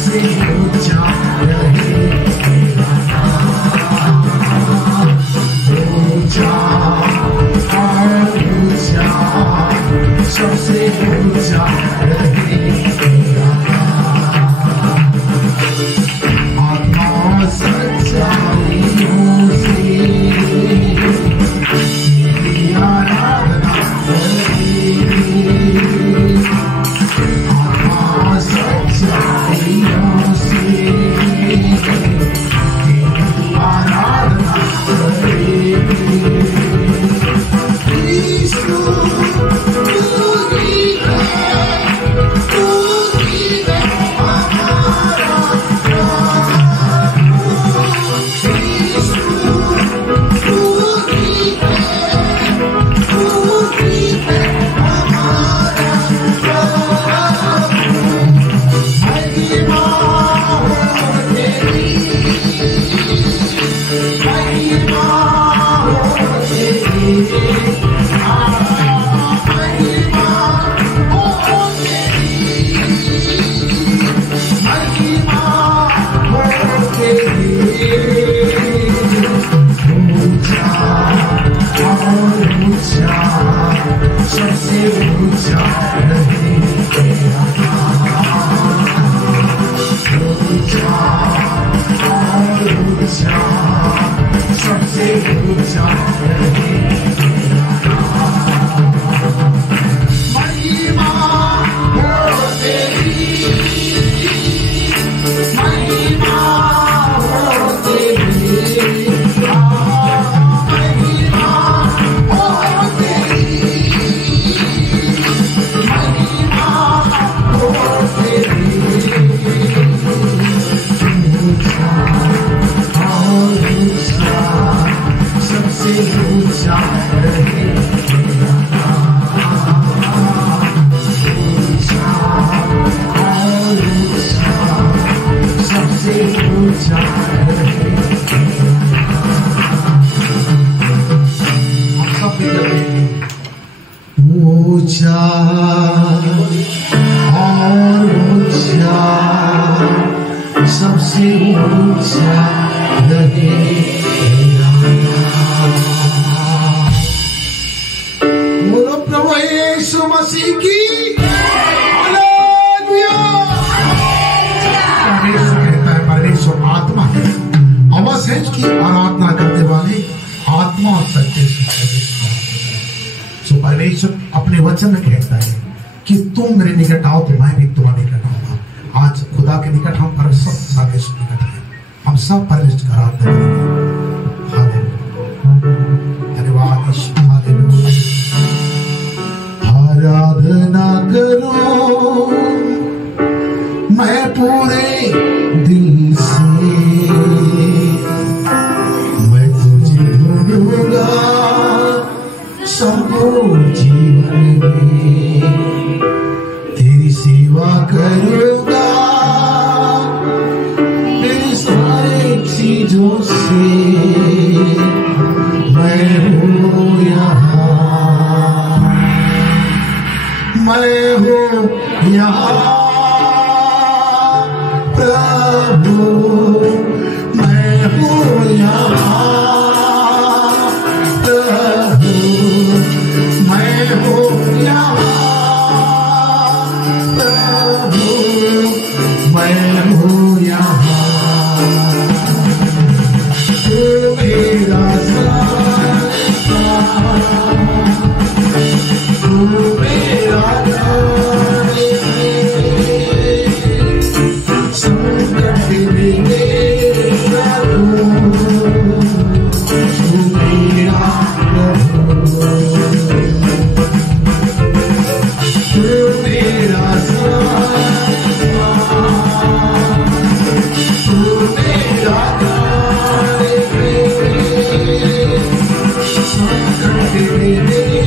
सबसे ऊंचा रहे तेरा नाम, ऊंचा और ऊंचा, सबसे ऊंचा रहे तेरा नाम। आत्मा सच्चाइयों से तेरी आराधना करेगी, आत्मा सच्चाइयों से तेरी आराधना करेगी। यीशु तू ही है हमारा प्रभु, यीशु तू ही है हमारा प्रभु। महिमा हो तेरी, महिमा हो तेरी, महिमा हो तेरी, महिमा हो तेरी। ऊंचा और ऊंचा, सबसे ऊंचा रहे तेरा नाम, ऊंचा और ऊंचा, सबसे ऊंचा रहे तेरा नाम। महिमा हो तेरी, महिमा हो तेरी, महिमा हो तेरी, महिमा हो तेरी। ऊंचा और ऊंचा, सबसे ऊंचा रहे तेरा नाम, ऊंचा और ऊंचा, सबसे ऊंचा रहे तेरा नाम। हम सब मिलकर ऊंचा और ऊंचा, सबसे ऊंचा रहे तेरा नाम। बोलो प्रभु यीशु मसीह की हालेलुया। परमेश्वर कहता है, परमेश्वर आत्मा है, अवश्य की आराधना करने वाले आत्मा और सत्य से। सो परमेश्वर अपने वचन में कहता है कि तुम मेरे निकट आओ तो मैं भी तुम्हारे निकट आऊंगा। आज खुदा के निकट हम परमेश्वर परमेश्वर निकट हैं, हम सब परमेश्वर का आराधना करेंगे। हालेलुया, धन्यवाद यीशु, हालेलुया। आराधना करो मैं पूरे दिल से, मैं तुझे ढूंढूंगा संपूर्ण जीवन में, तेरी सेवा करूंगा मेरी सारी चीजों से। मैं हूँ यहाँ, मैं हूँ यहाँ प्रभु, मैं हूँ यहाँ प्रभु, मैं हूँ यहाँ प्रभु, मैं हूँ यहाँ। तू मेरा तू मेरा संकट में मेरा तू मेरा प्रभु, तू मेरा तू मेरा संकट में मेरा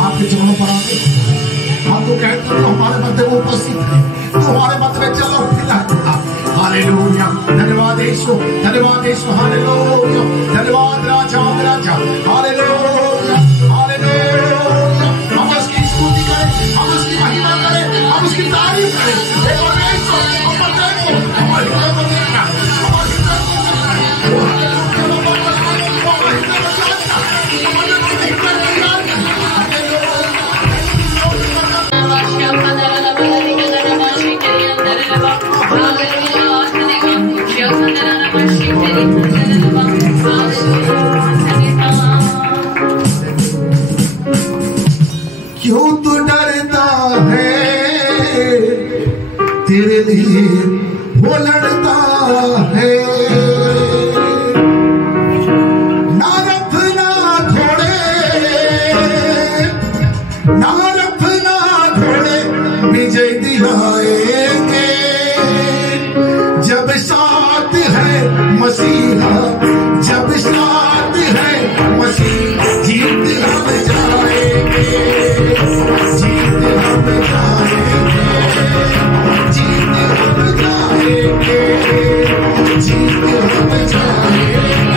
आपके चरणों पर आते हम तो कहते हैं हमारे मध्य में उपस्थित है, तो हमारे मध्य में चलो फिर हालेलुया। धन्यवाद यीशु, धन्यवाद यीशु, हालेलुया। धन्यवाद राजा राजा, हालेलुया हालेलुया। हम उसकी स्तुति करें, हम उसकी महिमा करें, हम उसकी तारीफ करें। हे परमेश्वर, हम देखो हमारे हृदय को देखना, हमारे हृदय को देखना। क्यों तू डरता है, तेरे लिए वो लड़ता है। ना रथ ना घोड़े, ना रथ ना घोड़े विजय दिलाएंगे, जब साथ है मसीहा, जब साथ है मसीह, जीत हम जाएंगे, जीत हम जाएंगे, जीत हम जाएंगे, जीत हम जाएंगे,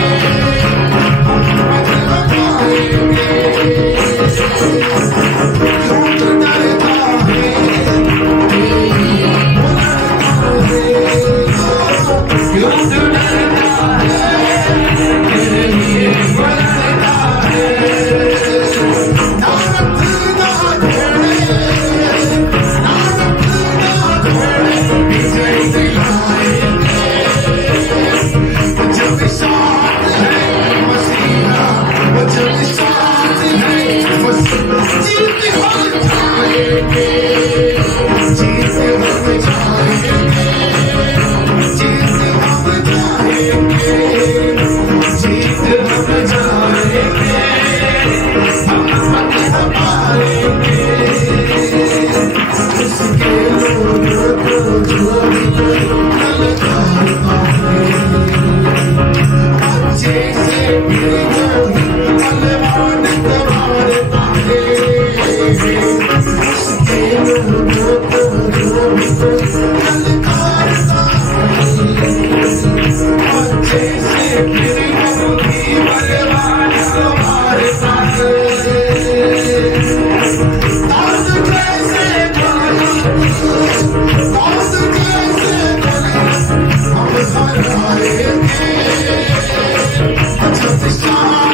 हम जाएंगे। क्यों तो डरता है, क्यों तो डरता है, तेरे लिए वो लड़ता है। ना रथ ना घोड़े, ना रथ ना घोड़े विजय दिलाएंगे, जब साथ है मसीहा, वो जब साथ है मसीहा, जीत हम जाएंगे, जीत हम जाएंगे, जीत हम जाएंगे, जीत हम जाएंगे, हम फतह पाएंगे। उसके लोगों को जो भी कोई ललकारता है, अच्छे से फिर कोई बलवान मारता है। उसके लोगों को जो भी कोई ललकारता है, अच्छे से फिर कोई बलवान मारता है। दाऊद जैसे बलि, दाऊद जैसे बलि हम हराएंगे, जब साथ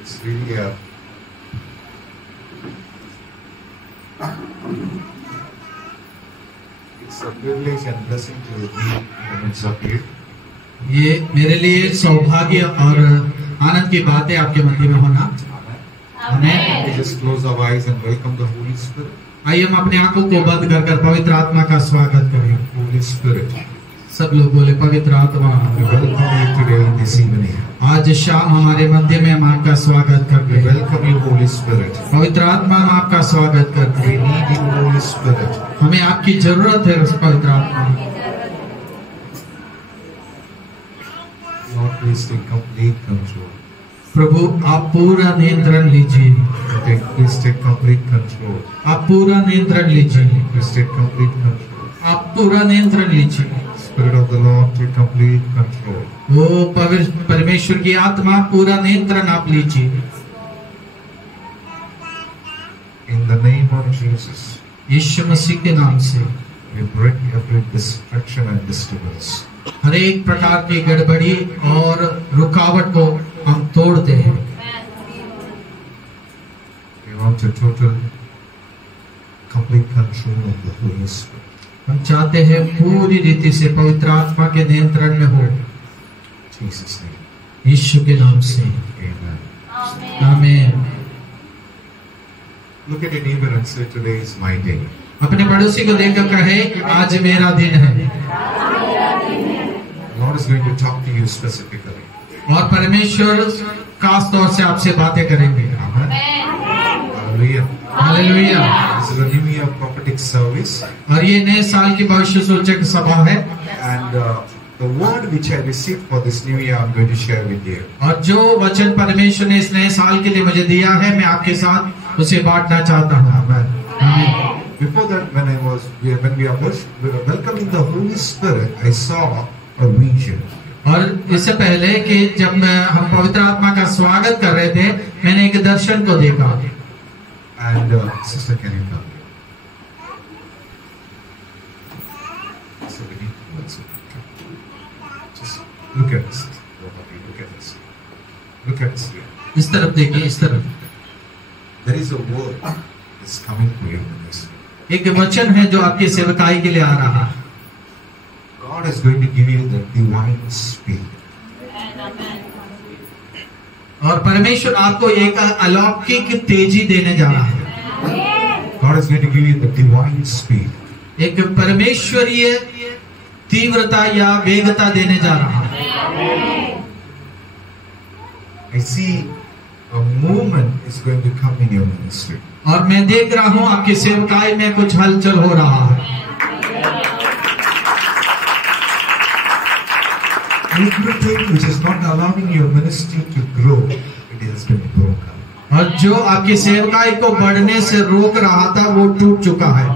It's really a privilege and blessing to be in the midst of you. ये मेरे लिए सौभाग्य और आनंद की बात है आपके मध्य में होना। Amen. We just close our eyes and welcome the Holy Spirit. आइए हम अपने आंखों को बंद कर पवित्र आत्मा का स्वागत करें। Holy Spirit, सब लोग बोले पवित्र आत्मा। we welcome you today in this evening. आज शाम हमारे मध्य में हम आपका स्वागत करते We हैं। welcome you, Holy Spirit. पवित्र आत्मा हम आपका स्वागत करते We हैं। need you, Holy Spirit. हमें आपकी जरूरत है उस पवित्र आत्मा। Lord, please take complete control. प्रभु आप पूरा नियंत्रण लीजिए। Please take complete control. आप पूरा नियंत्रण लीजिए। Please take complete control. आप पूरा नियंत्रण लीजिए। Spirit of the Lord, take complete control. वो परमेश्वर की आत्मा पूरा नियंत्रण आप लीजिए। In the name of Jesus, यीशु मसीह के नाम से we break every distraction and disturbance. हर एक प्रकार की गड़बड़ी और रुकावट को हम तोड़ते हैं। We want a total, complete control of the Holy Spirit. हम चाहते हैं पूरी रीति से पवित्र आत्मा के नियंत्रण में हो। Jesus' name. यीशु के नाम से Amen. आमीन। Look at your neighbor and say, today is my day. अपने पड़ोसी को देखकर कहे आज मेरा दिन है। Lord is going to talk to you specifically. और परमेश्वर खास तौर से आपसे बातें करेंगे। Amen. Hallelujah. Hallelujah. This is a new year prophetic service. और ये नए साल की भविष्य सूचक सभा है। And the word which I received for this new year, I'm going to share with you. और जो वचन परमेश्वर ने इस नए साल के लिए मुझे दिया है मैं आपके साथ उसे बांटना चाहता हूँ। Amen. आमीन। Before that, when we are welcoming the Holy Spirit, I saw a vision. और इससे पहले कि जब हम पवित्र आत्मा का स्वागत कर रहे थे मैंने एक दर्शन को देखा। And sister, can you come? So we need one second. Just look at this. Look at this. Look at this here. इस तरफ देखिए, इस तरफ। There is a word that's coming to you in this. एक वचन है जो आपकी सेवकाई के लिए आ रहा है। God is going to give you the divine speed. और परमेश्वर आपको एक अलौकिक तेजी देने जा रहा है। God is going to give you the divine speed. एक परमेश्वरीय तीव्रता या वेगता देने जा रहा है। I see a movement is going to come in your ministry. और मैं देख रहा हूँ आपकी सेवकाई में कुछ हलचल हो रहा है। Everything which is not allowing your ministry to grow, it has been broken. और जो आपकी सेवकाई को बढ़ने से रोक रहा था वो टूट चुका है।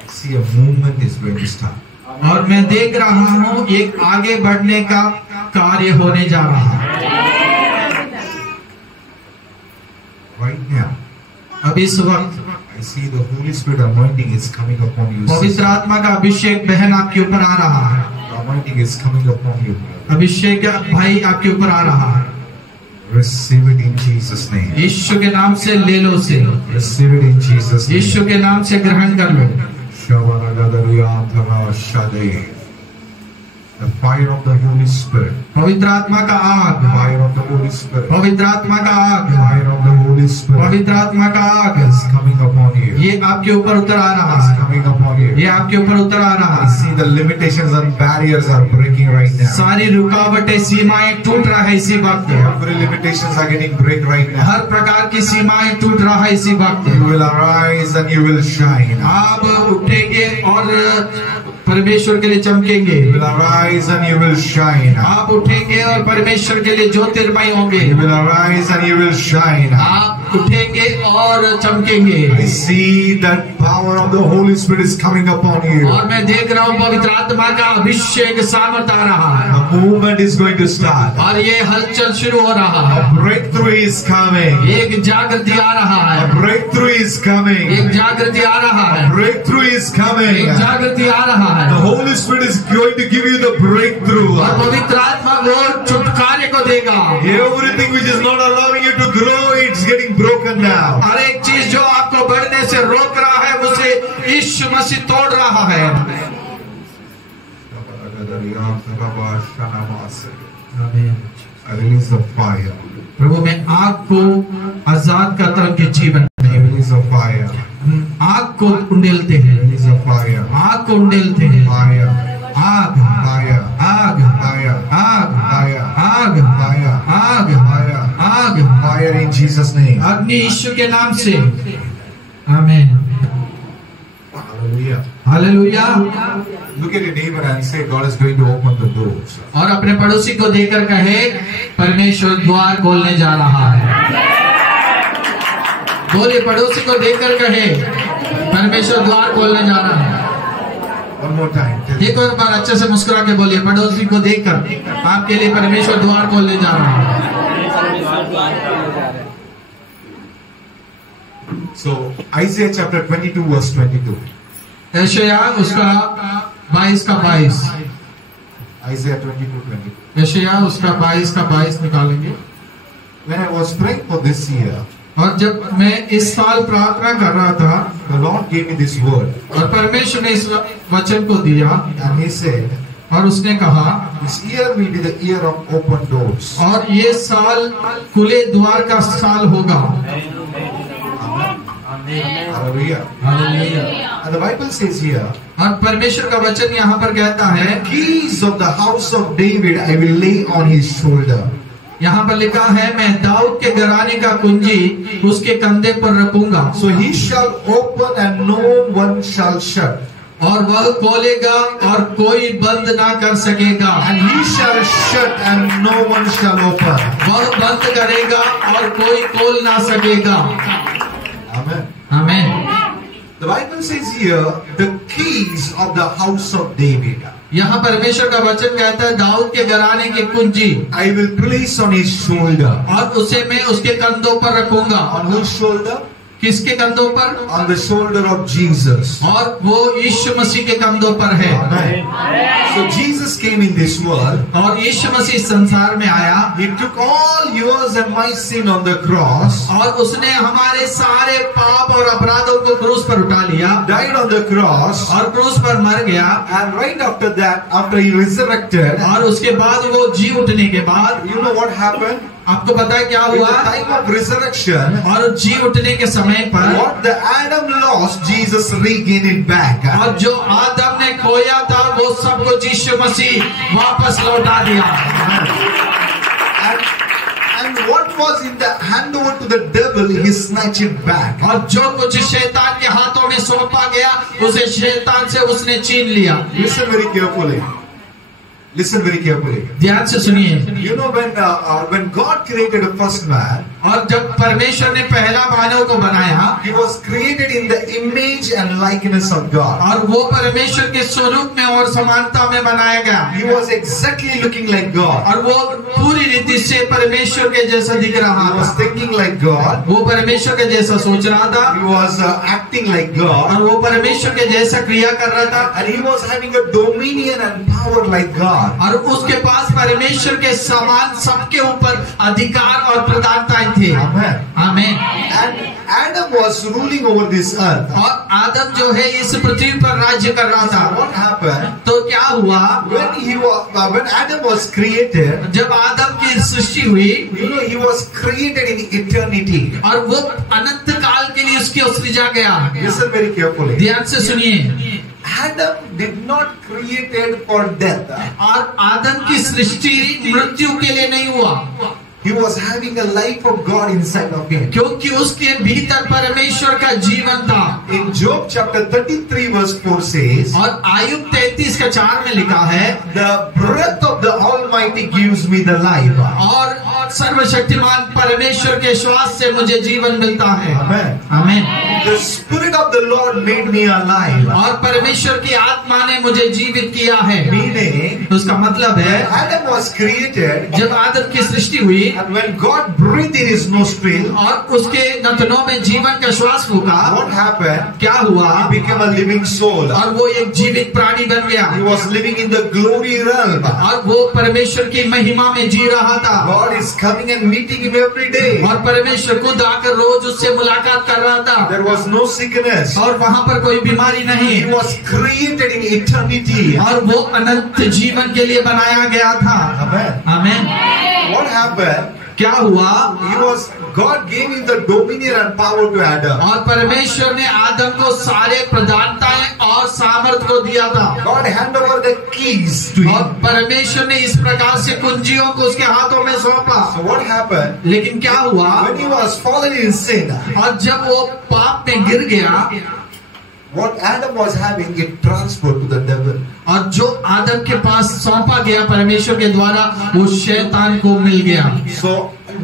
I see a movement is going to start. और मैं देख रहा हूँ एक आगे बढ़ने का कार्य होने जा रहा है Right now, अब इस वक्त I see the Holy Spirit anointing is coming upon you. पवित्र आत्मा का अभिषेक बहन आपके ऊपर आ रहा है, The anointing is coming upon you. अभिषेक भाई आपके ऊपर आ रहा है। Receive it in Jesus' name. यीशु के नाम से ले लो उसे, Receive it in Jesus' name. यीशु के नाम से ग्रहण कर लो। The fire of the Holy Spirit. पवित्र आत्मा का आग, Fire of the Holy Spirit. पवित्र आत्मा का आग, Fire of the Holy Spirit पवित्र आत्मा का आग is coming upon you. ये आपके ऊपर उतर आ रहा It's है, coming upon you. ये आपके ऊपर उतर आ रहा I है। see the limitations and barriers are breaking right now. सारी रुकावटें सीमाएं टूट रहा है इसी वक्त, Every limitations are getting break right now. हर प्रकार की सीमाएं टूट रहा है इसी वक्त। You will arise and you will shine. आप उठेंगे और परमेश्वर के लिए चमकेंगे, You will arise and you will shine. आप उठेंगे और परमेश्वर के लिए ज्योतिर्मय होंगे, You will arise and you will shine. आप उठेंगे और चमकेंगे। I see that power of the Holy Spirit is coming upon you. और मैं देख रहा हूँ पवित्र आत्मा का अभिषेक सामर्थ आ रहा है, A movement is going to start. और ये हलचल शुरू हो रहा है। A breakthrough is coming. एक जागृति आ रहा A है, breakthrough is coming. एक जागृति आ रहा है, Breakthrough is coming. एक जागृति आ रहा The है, Holy Spirit is going to give you the breakthrough. और पवित्र आत्मा वो छुटकारे को देगा। Everything which is not allowing you to grow, it's getting broken now. हर एक चीज जो आपको बढ़ने से रोक रहा है उसे यीशु मसीह तोड़ रहा है। I release the fire. प्रभु मैं आग को आजाद करता हूँ कि जीवन I release the fire. आग को उंडेलते हैं, Release the fire. आग को उंडेलते हैं, Fire. आग Fire. आग Fire. आग Fire. आग Fire. आग Fire. आग Fire in Jesus' name. अग्नि यीशु के नाम से। आमीन। Hallelujah. Hallelujah. Look at your neighbor and say, God is going to open the doors. और अपने पड़ोसी को देखकर कहे परमेश्वर द्वार खोलने जा रहा है। बोले पड़ोसी को देखकर कहे परमेश्वर द्वार खोलने जा रहा है। One more time. Tell एक और बार अच्छे से मुस्कुरा के बोलिए, पड़ोसी को देखकर आपके लिए परमेश्वर द्वार खोलने जा रहा है। So, Isaiah chapter 22 verse 22. यशायाह उसका 22 Isaiah 22:20. यशायाह उसका 22 निकालेंगे। When I was praying for this year, और जब मैं इस साल प्रार्थना कर रहा था, the Lord gave me this word. और परमेश्वर ने इस वचन को दिया, And He said, और उसने कहा this year will be the year of open doors. और ये साल खुले द्वार का साल होगा। Hallelujah. Hallelujah. And the Bible says here, और परमेश्वर का वचन यहाँ पर कहता है, keys of the house of David I will lay on his shoulder. यहाँ पर लिखा है मैं दाऊद के घराने का कुंजी उसके कंधे पर रखूंगा, So he shall open and no one shall shut. और वह खोलेगा और कोई बंद ना कर सकेगा, And he shall shut and no one shall open. वह बंद करेगा और कोई खोल ना सकेगा। Amen. आमीन। The Bible says here, the keys of the house of David यहाँ परमेश्वर का वचन कहता है दाऊद के घराने की कुंजी I will place on his shoulder. और उसे मैं उसके कंधों पर रखूंगा। On whose shoulder? किसके कंधों पर? On the shoulder of Jesus. और वो यीशु मसीह के कंधों पर है। Amen. So Jesus came in this world. और यीशु मसीह संसार में आया, He took all yours and my sin on the cross. और उसने हमारे सारे पाप और अपराधों को क्रूस पर उठा लिया, Died on the cross. और क्रूस पर मर गया। And right after that, after he resurrected, और उसके बाद वो जी उठने के बाद you know what happened? आपको पता है क्या In हुआ? the time of resurrection, और जी उठने के समय पर what the Adam lost, Jesus regained it back. और जो आदम ने खोया था वो सब कुछ यीशु मसीह वापस लौटा दिया। And what was in the handover to the devil, he snatched it back. और जो कुछ शैतान के हाथों में सौंपा गया उसे शैतान से उसने छीन लिया। Listen very carefully. Listen very carefully. ध्यान से सुनिए। You know when God created the first man, और जब परमेश्वर ने पहला मानव को बनाया, he was created in the image and likeness of God. और वो परमेश्वर के स्वरूप में और समानता में बनाया गया। He was exactly looking like God. और वो पूरी रीति से परमेश्वर के जैसा दिख रहा He was था। thinking like God. वो परमेश्वर के जैसा सोच रहा था, He was acting like God. और वो परमेश्वर के जैसा क्रिया कर रहा था, And he was having a dominion and power like God. और उसके पास परमेश्वर के समान सबके ऊपर अधिकार और प्रधानताएं थे। Amen. आमीन। And Adam was ruling over this earth. और आदम जो है इस पृथ्वी पर राज्य कर रहा था। What happened? तो क्या हुआ? When Adam was created, जब आदम की सृष्टि हुई, you know, he was created in eternity. और वो अनंत काल के लिए उसकी सृजा गया। Listen very carefully. ध्यान से सुनिए। Adam did not created for death. और आदम की सृष्टि मृत्यु के लिए नहीं हुआ, He was having a life of God inside of him. क्योंकि उसके भीतर परमेश्वर का जीवन था। In Job chapter 33 verse 4 says, और आयुब 33 का 4 में लिखा है, the breath of the Almighty gives me the life. और सर्वशक्तिमान परमेश्वर के श्वास से मुझे जीवन मिलता है। Amen. आमीन। The Spirit of the Lord made me alive. और परमेश्वर की आत्मा ने मुझे जीवित किया है। Meaning, उसका मतलब है, Adam was created, जब आदम की सृष्टि हुई and when God breathed in his nostril, और उसके नथनों में जीवन का श्वास फूका, what happened? क्या हुआ? He became a living soul. और वो एक जीवित प्राणी बन गया, He was living in the glory realm. और वो परमेश्वर की महिमा में जी रहा था। God is coming and meeting him every day. और परमेश्वर खुद आकर रोज उससे मुलाकात कर रहा था, There was no sickness. और वहाँ पर कोई बीमारी नहीं, He was created in eternity. और वो अनंत जीवन के लिए बनाया गया था। Amen. आमीन। What happened? क्या हुआ? God gave him the dominion and power to Adam. और परमेश्वर ने आदम को सारे प्रधानताएं और सामर्थ को दिया था। God handed over the keys to और him. परमेश्वर ने इस प्रकार से कुंजियों को उसके हाथों में सौंपा। So what happened? लेकिन क्या हुआ? When he was fallen in sin, और जब वो पाप में गिर गया, what Adam was having, it transferred to the devil. और जो आदम के पास सौंपा गया परमेश्वर के द्वारा, वो शैतान को मिल गया। So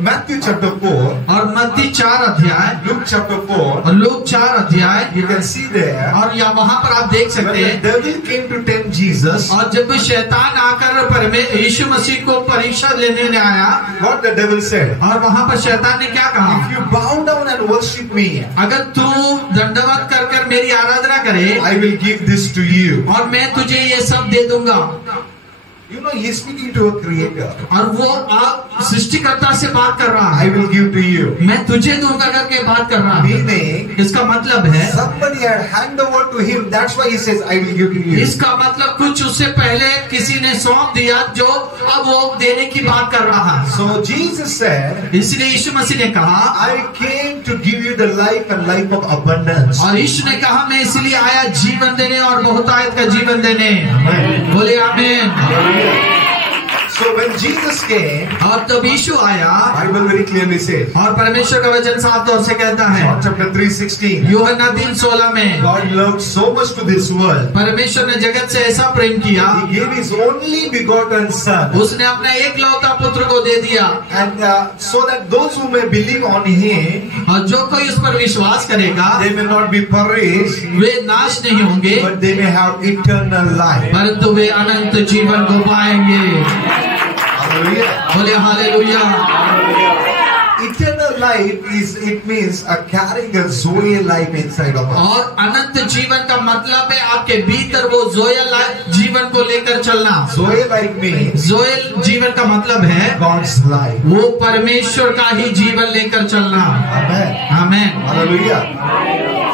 Matthew chapter 4, और मत्ती 4 अध्याय, Luke chapter 4, और लूक 4 अध्याय, you can see there, और यहाँ वहाँ पर आप देख when सकते the हैं, devil came to tempt Jesus, और जब शैतान आकर यीशु मसीह को परीक्षा लेने आया, what the devil said, और वहाँ पर शैतान ने क्या कहा? if you bow down and worship me, अगर तू दंडवत कर कर मेरी आराधना करे, I will give this to you. और मैं तुझे ये सब दे दूंगा। You know, he is speaking to a creator. और वो आप सृष्टिकर्ता से बात कर रहा I है, will give to you. मैं तुझे दूंगा करके बात कर रहा है। Meaning, इसका मतलब है, somebody had hand over to him. That's why he says, I will give to you. इसका मतलब कुछ उससे पहले किसी ने सौंप दिया, जो अब वो देने की बात कर रहा है। So Jesus said, इसलिए यीशु मसीह ने कहा, I came to give you the life and life of abundance. और यीशु ने कहा, मैं इसलिए आया जीवन देने और बहुतायत का जीवन देने। बोले आमीन। So when Jesus came, और तब यीशु आया, Bible very clearly says, और परमेश्वर का वचन साफ तौर से कहता है, John chapter 3:16, यूहन्ना 3:16 में, God loved so much to this world, परमेश्वर ने जगत से ऐसा प्रेम किया, He gave His only begotten Son, उसने अपना एकलौता पुत्र को दे दिया, and so that those who may believe on Him, और जो कोई उस पर विश्वास करेगा, they may not be perished, वे नाश नहीं होंगे, but they may have eternal life. परंतु वे अनंत जीवन को पाएंगे। Hallelujah. बोले hallelujah. Eternal life it means carrying a Zoe life inside of us. और अनंत जीवन का मतलब है आपके भीतर वो जोएल जीवन को लेकर चलना। Zoe life means जोएल जीवन का मतलब है God's life. वो परमेश्वर का ही जीवन लेकर चलना। Amen. Amen. Hallelujah.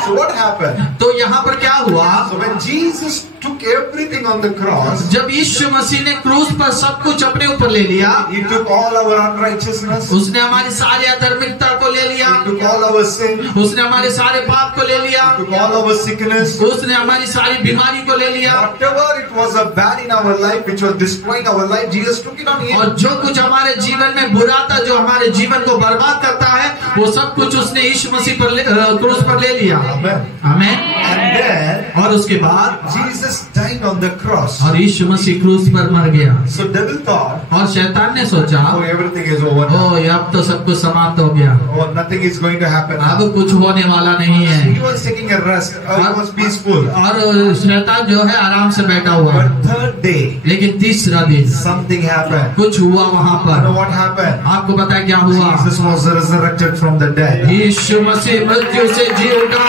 So what happened? तो यहाँ पर क्या हुआ? So when Jesus took everything on the cross, जब यीशु मसीह ने क्रूस पर सब कुछ अपने ऊपर ले लिया, He took all our unrighteousness, उसने हमारी सारी अधर्मिकता को ले लिया, He took all our sin, उसने हमारे सारे पाप को ले लिया, He took all our sickness, उसने हमारी सारी बीमारी को ले लिया, whatever it was a bad in our life which was destroying our life, Jesus took it on Him. और जो कुछ हमारे जीवन में बुरा था, जो हमारे जीवन को बर्बाद करता है, वो सब कुछ उसने यीशु मसीह पर क्रूस पर ले लिया। Amen. आमेन। And then और उसके बाद Jesus died died on the cross. और यीशु मसीह क्रूस पर मर गया। So devil thought, और शैतान ने सोचा, oh, everything is over now. ओ ये अब तो सब कुछ समाप्त हो गया, Oh, nothing is going to happen now. अब कुछ होने वाला नहीं है। He was taking a rest. Oh, he was peaceful. और शैतान जो है आराम से बैठा हुआ है। But third day, लेकिन तीसरा दिन something happened. कुछ हुआ वहाँ You know पर। what happened? आपको पता है क्या हुआ? Jesus was resurrected from the dead. यीशु मसीह मृत्यु से जी उठा।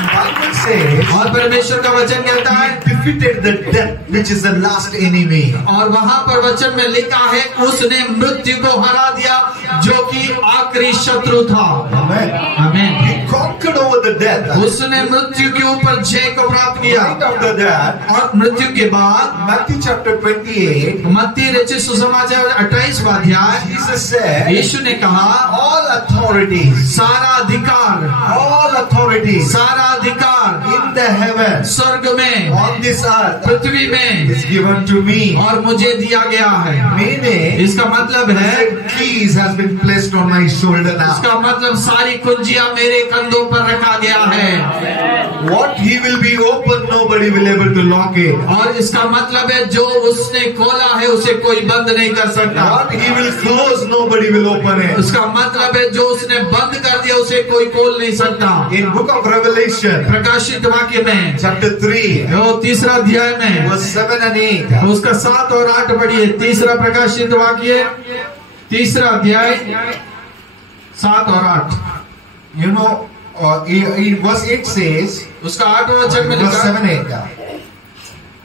And Bible says, और परमेश्वर का वचन कहता है, defeated the death, which is the last enemy. और वहाँ पर वचन में लिखा है, उसने मृत्यु को हरा दिया जो कि आखिरी शत्रु था। Amen. आमीन। He conquered over the death. उसने मृत्यु के ऊपर जय को प्राप्त किया। Right after that, और मृत्यु के बाद Matthew chapter 28, मत्ती रचित सुसमाचार 28वां अध्याय, Jesus said, यीशु ने कहा, all authorities, सारा अधिकार, all authorities सारा अधिकार in the heaven, स्वर्ग में, on this earth, पृथ्वी में is given to me. और मुझे दिया गया है। Meaning, इसका मतलब है, keys has been placed on my shoulder now. इसका मतलब सारी कुंजियां मेरे कंधों पर रखा गया है। What he will be open, nobody will able to lock it. और इसका मतलब है जो उसने खोला है उसे कोई बंद नहीं कर सकता। What he will close, nobody will open it. उसका मतलब है जो उसने बंद कर दिया उसे कोई खोल नहीं सकता। In book of Revelation, प्रकाशित वाक्य में chapter 3, वो तीसरा अध्याय में verse 7 and 8. उसका 7 और 8 पढ़िए। तीसरा प्रकाशित वाक्य, तीसरा अध्याय 7 और 8। You know, in verse 8 says, उसका 8वां वचन में verse लिखा, 7 8.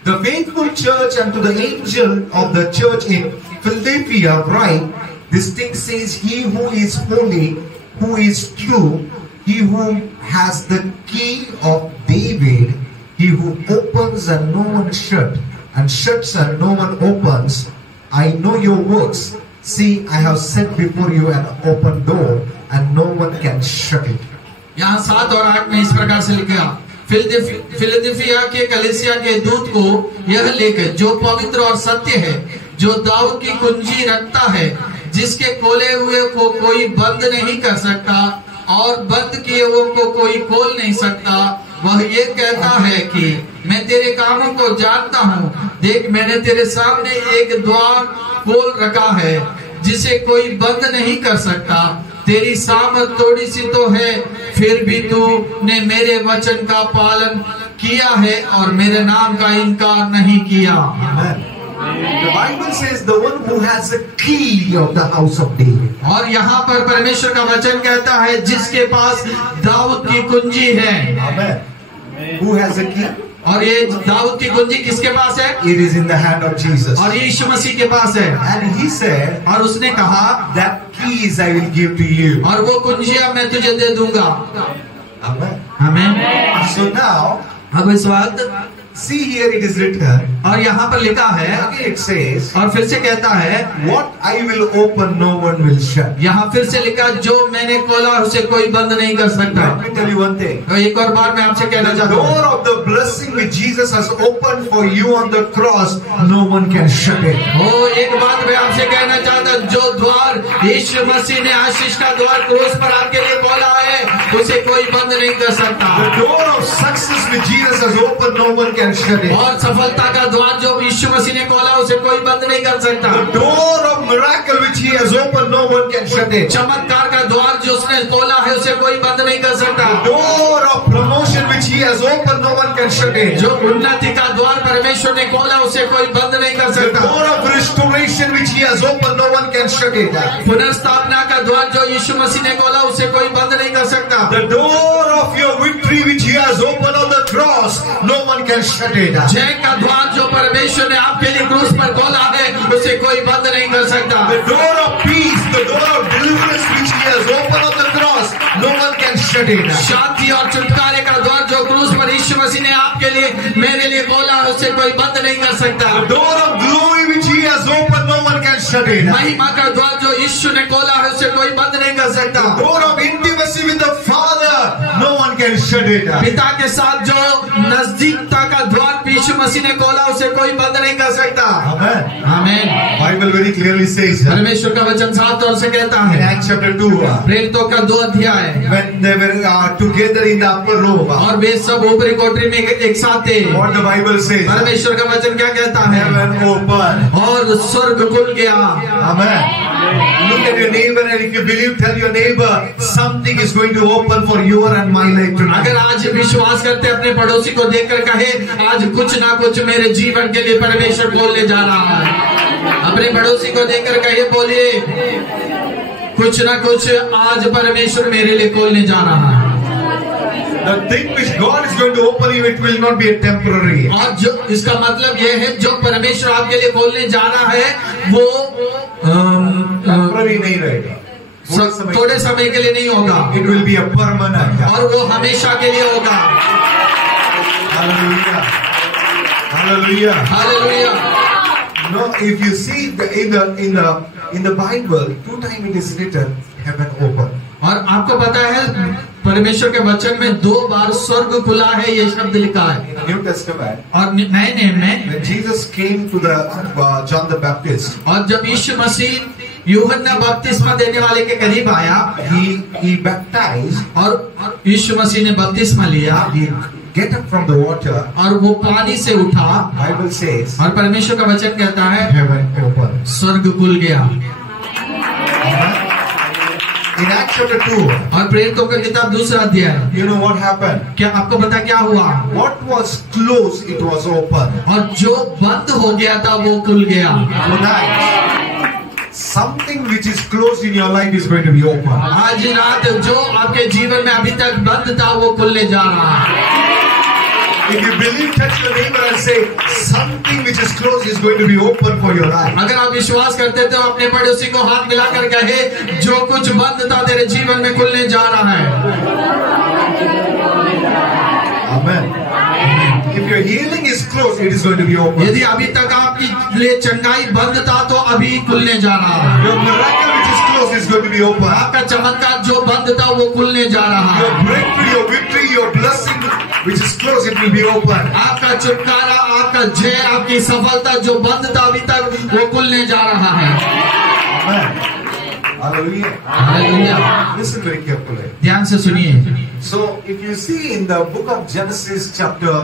The faithful church unto the angel of the church in Philadelphia write, this thing says, he who is holy, who is true, he who has the key of David, he who opens and no one shut, and shuts and no one opens. I know your works. See, I have set before you an open door, and no one can shut it. यहाँ 7 और 8 में इस प्रकार से लिखा, Philadelphia के कलीसिया के दूत को यह लेख, जो पवित्र और सत्य है, जो दाऊद की कुंजी रखता है, जिसके खोले हुए को कोई बंद नहीं कर सकता और बंद किए हुए को कोई खोल नहीं सकता, वह ये कहता है कि मैं तेरे कामों को जानता हूँ। देख, मैंने तेरे सामने एक द्वार खोल रखा है जिसे कोई बंद नहीं कर सकता। तेरी सामर्थ थोड़ी सी तो है, फिर भी तूने मेरे वचन का पालन किया है और मेरे नाम का इनकार नहीं किया। The Bible says the one who has the key of the house of David. और यहाँ पर परमेश्वर का वचन कहता है जिसके पास दाऊद की कुंजी है। Amen. Who has the key? और ये दाऊद की कुंजी किसके पास है? It is in the hand of Jesus. और ये यीशु मसीह के पास है। And he said, और उसने कहा, that keys I will give to you. और वो कुंजियां मैं तुझे दे दूंगा। Amen. आमीन। So now, अब इस वक्त see here it is written, और यहाँ पर लिखा है, again it says, और फिर से कहता है, what I will open no one will shut. यहाँ फिर से लिखा, जो मैंने खोला उसे कोई बंद नहीं कर सकता। Let me tell you one thing. तो एक और बार मैं आपसे कहना The चाहता हूँ, door of the blessing which Jesus has opened for you on the cross, no one can shut it. ओ एक बात मैं आपसे कहना चाहता हूँ, जो द्वार यीशु मसीह ने आशीष का द्वार क्रूस पर आपके लिए खोला है उसे कोई बंद नहीं कर सकता। The door of success which Jesus has opened, no one can shut it. और सफलता का द्वार जो यीशु मसीह ने खोला उसे कोई बंद नहीं कर सकता। The door of miracle which he has opened, no one can shut it. चमत्कार का द्वार जो उसने खोला है उसे कोई बंद नहीं कर सकता। The door of promotion which he has opened, no one can shut it. जो उन्नति का द्वार परमेश्वर ने खोला उसे कोई बंद नहीं कर The सकता। door of restoration which he has opened, no one can shut it. पुनर्स्थापना का द्वार जो यीशु मसीह ने खोला उसे कोई बंद नहीं कर सकता। The door of your victory which he has opened on the cross, no one can shut it. जय का द्वार जो परमेश्वर ने आपके लिए क्रूस पर खोला है उसे कोई बंद नहीं कर सकता। The door of peace, the door of deliverance which he has opened on the cross, no one can shut it. शांति और छुटकारे का द्वार जो क्रूस पर यीशु मसीह ने आपके लिए मेरे लिए खोला है उसे कोई बंद नहीं कर सकता। The door of glory which he has opened, no one can shut it. महिमा का द्वार जो यीशु ने खोला है उसे कोई बंद नहीं कर सकता। The door of intimacy with the Father, no one can shut it. पिता के साथ जो नजदीकता का द्वार यीशु यीशु मसीह ने खोला उसे कोई बंद नहीं कर सकता। Amen. आमीन। Bible very clearly says परमेश्वर का वचन साफ तौर से कहता in है Acts chapter 2, प्रेरितों का 2 अध्याय, when they were together in the upper room, और वे सब ऊपरी कोठरी में एक साथ थे। what the Bible says, परमेश्वर का वचन क्या कहता है? heaven open. और स्वर्ग खुल गया। Amen. Look at your neighbor, and if you believe, tell your neighbor something is going to open for your and my life tonight. अगर आज विश्वास करते अपने पड़ोसी को देखकर कहे आज कुछ ना कुछ मेरे जीवन के लिए परमेश्वर खोलने जा रहा है। अपने पड़ोसी को देखकर कहे, बोलिए कुछ ना कुछ आज परमेश्वर मेरे लिए खोलने जा रहा है। The thing which God is going to open you, it will not be a temporary. और जो इसका मतलब यह है जो परमेश्वर आपके लिए खोलने जा रहा है वो Temporary नहीं रहेगा, थोड़े समय के लिए नहीं होगा, it will be a permanent. और वो हमेशा के लिए होगा। Hallelujah. Hallelujah. Hallelujah. No, if you see in the Bible, 2 times it is written, heaven open. और आपको पता है परमेश्वर के वचन में 2 बार स्वर्ग खुला है, ये शब्द लिखा है। New Testament, और नए नियम में when Jesus came to the John the Baptist, और जब यीशु मसीह यूहन्ना बपतिस्मा देने वाले के करीब आया, he baptized, और यीशु मसीह ने बपतिस्मा लिया, he get up from the water. और वो पानी से उठा, Bible says, और परमेश्वर का वचन कहता है heaven open. स्वर्ग खुल गया। In Acts chapter 2, और प्रेरितों का किताब 2 अध्याय, you know what happened? क्या आपको पता क्या हुआ? What was closed, it was open. और जो बंद हो गया था वो खुल गया। Tonight, something which is closed in your life is going to be open. आज रात जो आपके जीवन में अभी तक बंद था वो खुलने जा रहा है। If you believe, touch your neighbor and say, something which is closed is going to be open for your life. अगर आप विश्वास करते तो अपने पड़ोसी को हाथ मिलाकर कहे जो कुछ बंद था तेरे जीवन में खुलने जा रहा है। Amen. If your healing is closed, it is going to be open. यदि अभी तक आपकी लिए चंगाई बंद था तो अभी खुलने जा रहा है। Your miracle which is closed is going to be open. आपका चमत्कार जो बंद था वो खुलने जा रहा Your है। breakthrough, your victory, your blessing which is closed, it will be open. आपका छुटकारा, आपका जय, आपकी सफलता जो बंद था अभी तक वो खुलने जा रहा है। Amen. Hallelujah. Hallelujah. Listen very carefully. ध्यान से सुनिए। So, if you see in the book of Genesis chapter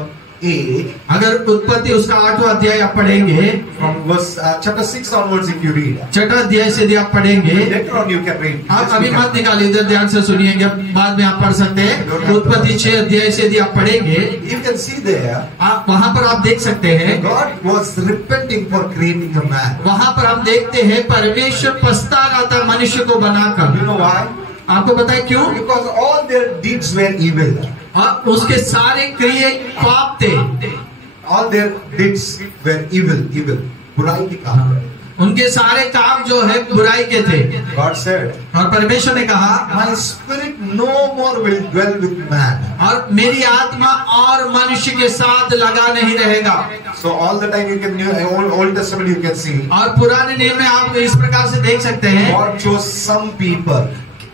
8, अगर उत्पत्ति उसका 8वां अध्याय आप पढ़ेंगे, from verse chapter 6 onwards, if you read, 6वां अध्याय से यदि आप पढ़ेंगे, later on you can read. आप अभी मत निकालिए, इधर ध्यान से सुनिएंगे, बाद में आप पढ़ सकते हैं। उत्पत्ति 6 अध्याय से यदि आप पढ़ेंगे, You can see there, आप वहां पर आप देख सकते हैं, God was repenting for creating a man. वहां पर हम देखते हैं परमेश्वर पछता रहा था मनुष्य को बनाकर। You know why? आपको पता है क्यों? Because all their deeds were evil. और उसके सारे क्रिए पाप थे। All their deeds were evil. बुराई के काम। उनके सारे काम जो है बुराई के थे। God said, और परमेश्वर ने कहा, My spirit no more will dwell with man. और मेरी आत्मा और मनुष्य के साथ लगा नहीं रहेगा। So all the time you can, Old Testament you can see, और पुराने नियम में आप इस प्रकार से देख सकते हैं, God chose some people.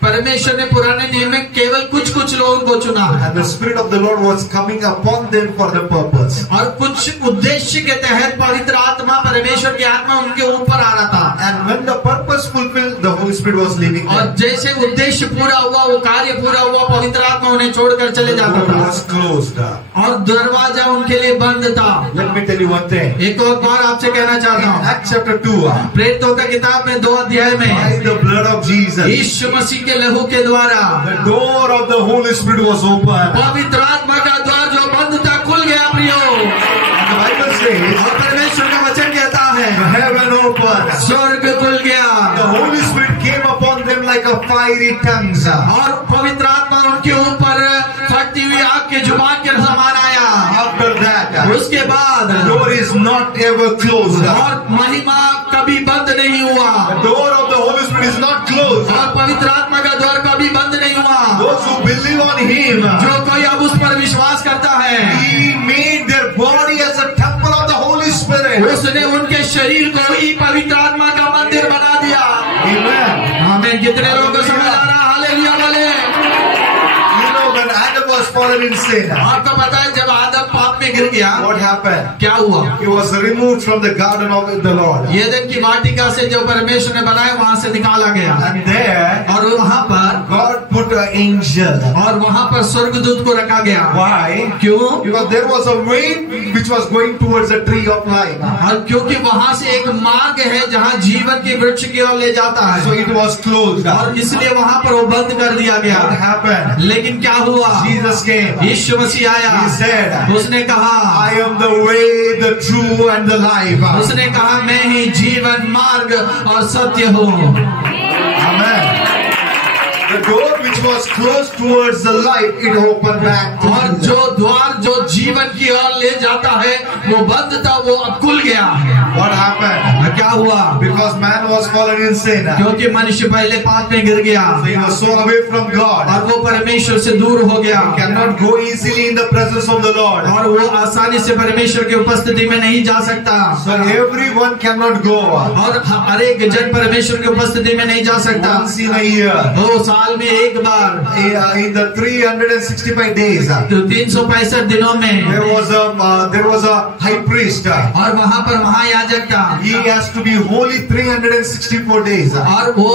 परमेश्वर ने पुराने नियम में केवल कुछ लोगों को चुना है, And the Spirit of the Lord was coming upon them for the purpose. और कुछ उद्देश्य के तहत पवित्र आत्मा, परमेश्वर की आत्मा उनके ऊपर आ रहा था। And when the purpose fulfilled, the Holy Spirit was leaving और them. जैसे उद्देश्य पूरा हुआ, वो कार्य पूरा हुआ, पवित्र आत्मा उन्हें छोड़कर चले The जाता door था, was closed. और दरवाजा उनके लिए बंद था। Let me tell you one thing. एक और बार आपसे कहना चाहता In हूँ, Acts chapter 2, प्रेरितों का किताब में 2 अध्याय by में the blood of Jesus, यीशु मसीह के लहू के द्वारा the door of the Holy Spirit was open. पवित्र आत्मा का द्वार जो बंद था खुल गया प्रियो। And the Bible says, और परमेश्वर का वचन कहता है the heaven opened. स्वर्ग खुल गया, The Holy Spirit came upon them like a fiery tongues. और पवित्र आत्मा उनके ऊपर फटती हुई आग के जुबान के समान आया। After that, उसके बाद the door is not ever closed. और महिमा कभी बंद नहीं हुआ, The door of the Holy Spirit is not closed. और पवित्र आत्मा का द्वार कभी बंद नहीं हुआ। Those who believe on Him, जो कोई अब उस पर विश्वास करता है, He made their body as a temple of the Holy Spirit. उसने उनके शरीर को ही पवित्र आत्मा का मंदिर बना दिया। Amen. हमें कितने लोगों को समझ आ रहा? हालेलुया वाले। You know, when Adam was fallen in sin, आपको पता है जब आदम पाप में में गिर गया, what happened? क्या हुआ? He was removed from the garden of the Lord. Edan की वाटिका से जो परमेश्वर ने बनाया वहां से निकाला गया, And there, और वहां पर God put an angel. और वहां पर स्वर्गदूत को रखा गया। Why? क्यों? Because there was a way which was going towards the tree of life. और क्योंकि वहां से एक मार्ग है जहां जीवन के वृक्ष की ओर ले जाता So है, it was closed. और इसलिए वहां पर वो बंद कर दिया गया। What happened? लेकिन क्या हुआ? Jesus came. यीशु मसीह आया, He said, उसने कहा, I am the way, the truth and the life. उसने कहा मैं ही जीवन, मार्ग और सत्य हूँ। Amen. The door which was closed towards the light, it opened back to और जो द्वार जो जीवन की ओर ले जाता है वो बंद था, वो अब खुल गया। What happened? क्या हुआ? Because man was fallen in sin. क्योंकि मनुष्य पहले पाप में गिर गया, So he was so away from God. और वो परमेश्वर से दूर हो गया, He cannot go easily in the presence of the Lord. और वो आसानी से परमेश्वर की उपस्थिति में नहीं जा सकता, So everyone cannot go. और हर एक जन परमेश्वर की उपस्थिति में नहीं जा सकता। Once in a year. 2 साल में एक बार, In the 365 days, 365 दिनों में there was a high priest. और वहाँ पर महायाजक था, He has to be holy 364 days. और वो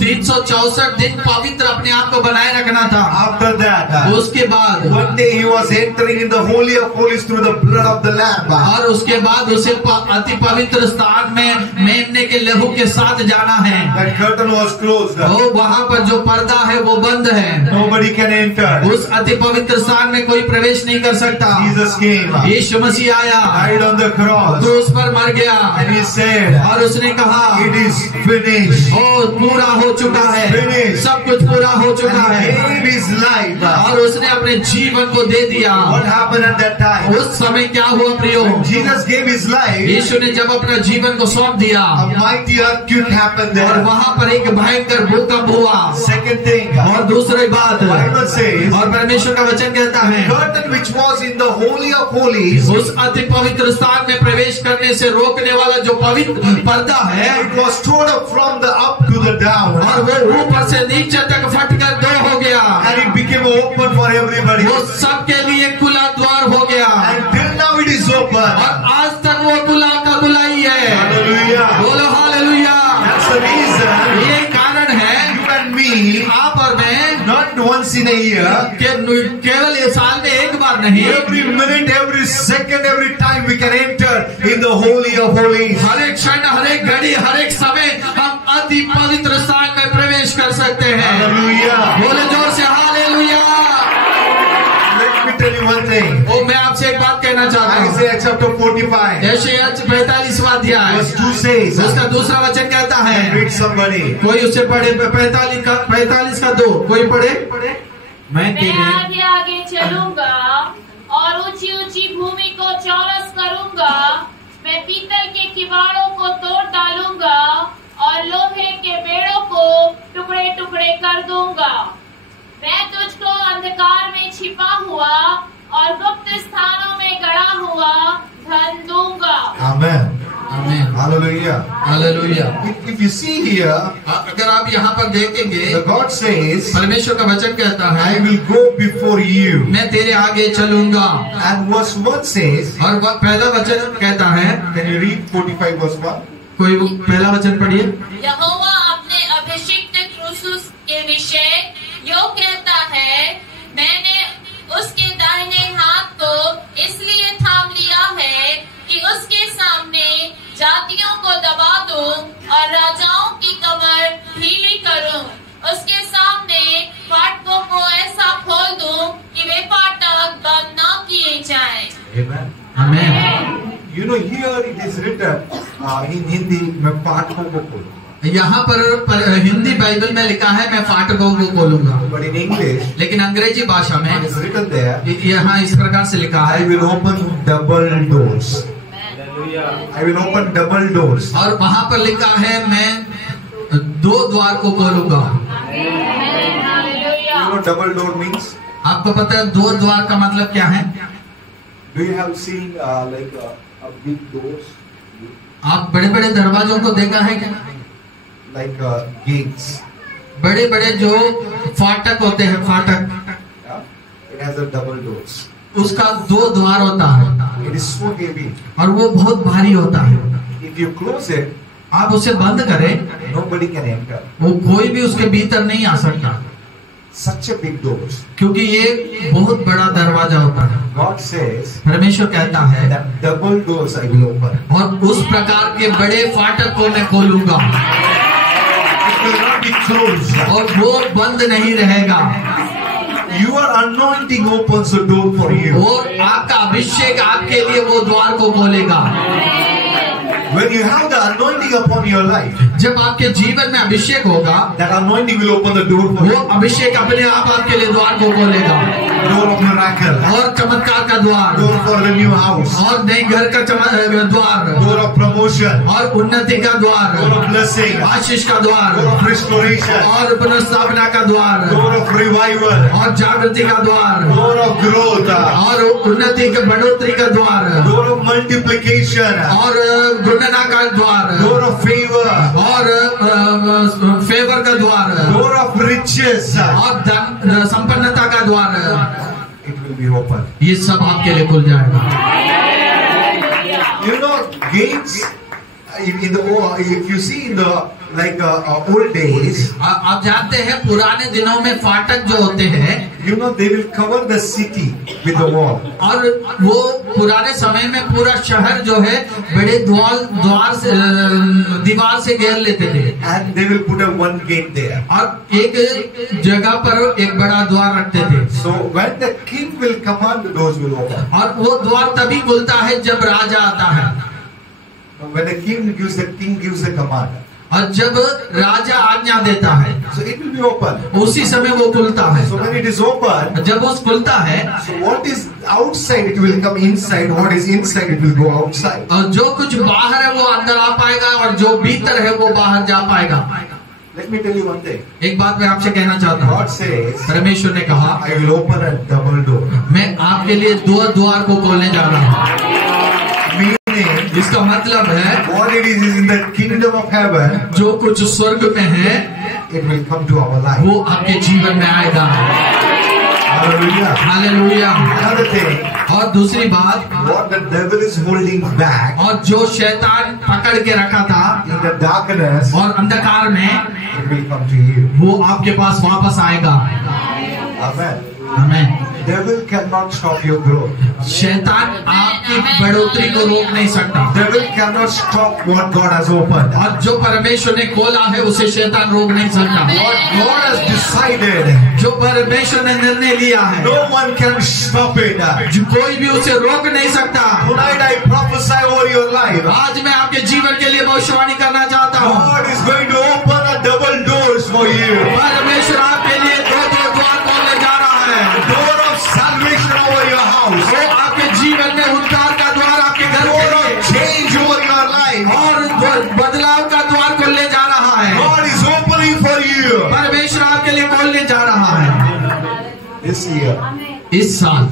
364 दिन पवित्र अपने आप को बनाए रखना था। After that, उसके बाद one day he was entering in the holy of holies through the blood of the lamb. और उसके बाद उसे अति पवित्र स्थान में मेमने के लहू के साथ जाना है। That curtain was closed. वो वहाँ पर जो पर्दा है वो बंद है, Nobody can enter. उस अति पवित्र स्थान में कोई प्रवेश नहीं कर सकता। Jesus came, यीशु मसीह आया, died on the cross, तो उस पर मर गया, and he said, और उसने कहा it is finished. ओ पूरा हो चुका है, Finished. सब कुछ पूरा हो चुका And he है, gave his life. और उसने अपने जीवन को दे दिया। What happened at that time? उस समय क्या हुआ प्रियो? Jesus gave his life. यीशु ने जब अपना जीवन को सौंप दिया, A mighty earthquake happened और there. वहाँ पर एक भयंकर भूकंप हुआ। Second thing, और दूसरी बात, Bible says, और परमेश्वर का वचन कहता है, curtain which was in the holy of holies, उस अति पवित्र स्थान में प्रवेश करने से रोकने वाला जो पवित्र पर्दा है, it was torn up from the up to the down, और वो ऊपर से नीचे तक फटकर 2 हो गया, and it became open for everybody. वो सबके लिए खुला द्वार हो गया, And till now it is open. और आज तक वो खुला का खुला ही है। Hallelujah. बोलो हालेलुया। That's the reason ये कारण है you and me, आप और मैं not once in a year, केवल ये साल में एक बार नहीं, every minute, every second, every time we can enter in the holy of holies. हर एक क्षण, हर एक घड़ी, हर एक समय हम अति पवित्र स्थान में प्रवेश कर सकते हैं। Hallelujah. बोले जोर से hallelujah. Let me tell you one thing. ओ मैं आपसे एक बात कहना चाहता हूँ। Isaiah chapter 45, यशायाह 45वां अध्याय, verse 2 says, उसका दूसरा वचन कहता है, read somebody. कोई उसे पढ़े, 45 का 2, कोई पढ़े। मैं मैं तेरे आगे आगे चलूंगा और ऊंची ऊंची भूमि को चौरस करूंगा। मैं पीतल के किवाड़ों को तोड़ डालूंगा और लोहे के बेड़ों को टुकड़े टुकड़े कर दूंगा। मैं तुझको अंधकार में छिपा हुआ और गुप्त स्थानों में गड़ा हुआ धन दूंगा। Amen. आमीन, Hallelujah. Hallelujah. If you see here, अगर आप यहाँ पर देखेंगे, the God says, परमेश्वर का वचन कहता I है, will go before you. मैं तेरे आगे चलूंगा, And verse 1 says, और पहला वचन कहता है, can you read 45 verse 1? कोई पहला वचन पढ़िए। यहोवा अपने अभिषिक्त क्रूस के विषय यो कहता है, मैंने उसके दाहिने हाथ को इसलिए थाम लिया है कि उसके सामने जातियों को दबा दूं और राजाओं की कमर ढीली करूं। उसके सामने फाटकों को ऐसा खोल दूं कि वे फाटक बंद न किए जाएं। Amen. आमीन। You know, here it is written in Hindi, मैं फाटकों को खोलूंगा. यहाँ पर हिंदी बाइबल में लिखा है मैं फाटकों को खोलूंगा, But in English, लेकिन अंग्रेजी भाषा में it is written there, यहाँ इस प्रकार से लिखा I है, will open double doors. I will open double doors. और वहाँ पर लिखा है मैं 2 द्वार को खोलूंगा। You know double door means? आपको पता है 2 द्वार का मतलब क्या है? Do you have seen like a big doors? आप बड़े बड़े दरवाजों को देखा है क्या? Like gates. बड़े बड़े जो फाटक होते हैं, फाटक, Yeah? It has a double doors. उसका 2 द्वार होता है It is so heavy. और वो बहुत भारी होता है। If you close it, आप उसे बंद करें, nobody can enter. वो कोई भी उसके भीतर नहीं आ सकता, Such a big doors. क्योंकि ये बहुत बड़ा दरवाजा होता है। God says परमेश्वर कहता है, that double doors I will open. और उस प्रकार के बड़े फाटक को मैं खोलूंगा It will not be closed. और वो बंद नहीं रहेगा। Your anointing opens the door for you. और आपका अभिषेक आपके लिए वो द्वार को खोलेगा। When you have the anointing upon your life, जब आपके जीवन में अभिषेक होगा, that anointing will open the door for वो you. अभिषेक अपने आप आपके लिए द्वार को खोलेगा। Door of miracle. और चमत्कार का द्वार, Door for the new house. और नए घर का द्वार, Door of promotion. और उन्नति का Door द्वार, of blessing. आशीष का द्वार, Door of restoration. और पुनर्स्थापना का द्वार, Door of revival. और जागृति का द्वार, Door of growth. और उन्नति के बढ़ोतरी का द्वार, Door of multiplication. और गुणना का द्वार, Door of favor. और फेवर का द्वार, Door of riches. और धन संपन्नता का द्वार, It will be open. ये सब आपके लिए खुल जाएगा। You know, gates in the if you see in the old days, आप जानते हैं पुराने दिनों में फाटक जो होते हैं, you know, they will cover the city with the wall. और वो पुराने समय में पूरा शहर जो है बड़े द्वार से दीवार से घेर लेते थे, And they will put a one gate there. और एक जगह पर एक बड़ा द्वार रखते थे। So when the king will command, the doors will open. और वो द्वार तभी खुलता है जब राजा आता है, When the king gives the command, और जब राजा आज्ञा देता है so it will be open. उसी समय वो खुलता है। So when it is open, जब वो खुलता है, so what is outside it will come inside. What is inside it will go outside. और जो कुछ बाहर है वो अंदर आ पाएगा, और जो भीतर है वो बाहर जा पाएगा। Let me tell you one thing. एक बात मैं आपसे कहना चाहता हूँ, God says, परमेश्वर ने कहा, I will open a double door. मैं आपके लिए 2 द्वार को खोलने जा रहा हूँ। Meaning, इसका मतलब है what it is in the kingdom of heaven, जो कुछ स्वर्ग में है it will come to our life. वो आपके जीवन में आएगा। Hallelujah. हालेलुया। Another thing, और दूसरी बात, what the devil is holding back और जो शैतान पकड़ के रखा था in the darkness, और अंधकार में, it will come to you. वो आपके पास वापस आएगा। Amen. हमें Devil cannot stop your growth. शैतान आपकी बढ़ोतरी को रोक नहीं सकता, Devil cannot stop what God has opened. और जो परमेश्वर ने खोला है उसे शैतान रोक नहीं सकता। What God has decided, जो परमेश्वर ने निर्णय लिया है, no one can stop it. जो कोई भी उसे रोक नहीं सकता। Tonight I prophesy over your life. आज मैं आपके जीवन के लिए भविष्यवाणी करना चाहता हूँ, God is going to open a double doors for you. परमेश्वर आपके लिए 2 द्वार खोलने जा रहा है। Door of salvation over your house. वो आपके जीवन में उद्धार का द्वार, आपके घर Door के of लिए, change over your life. और बदलाव का द्वार खोलने जा रहा है। God is opening for you. परमेश्वर आपके लिए खोलने जा रहा है। This year, इस साल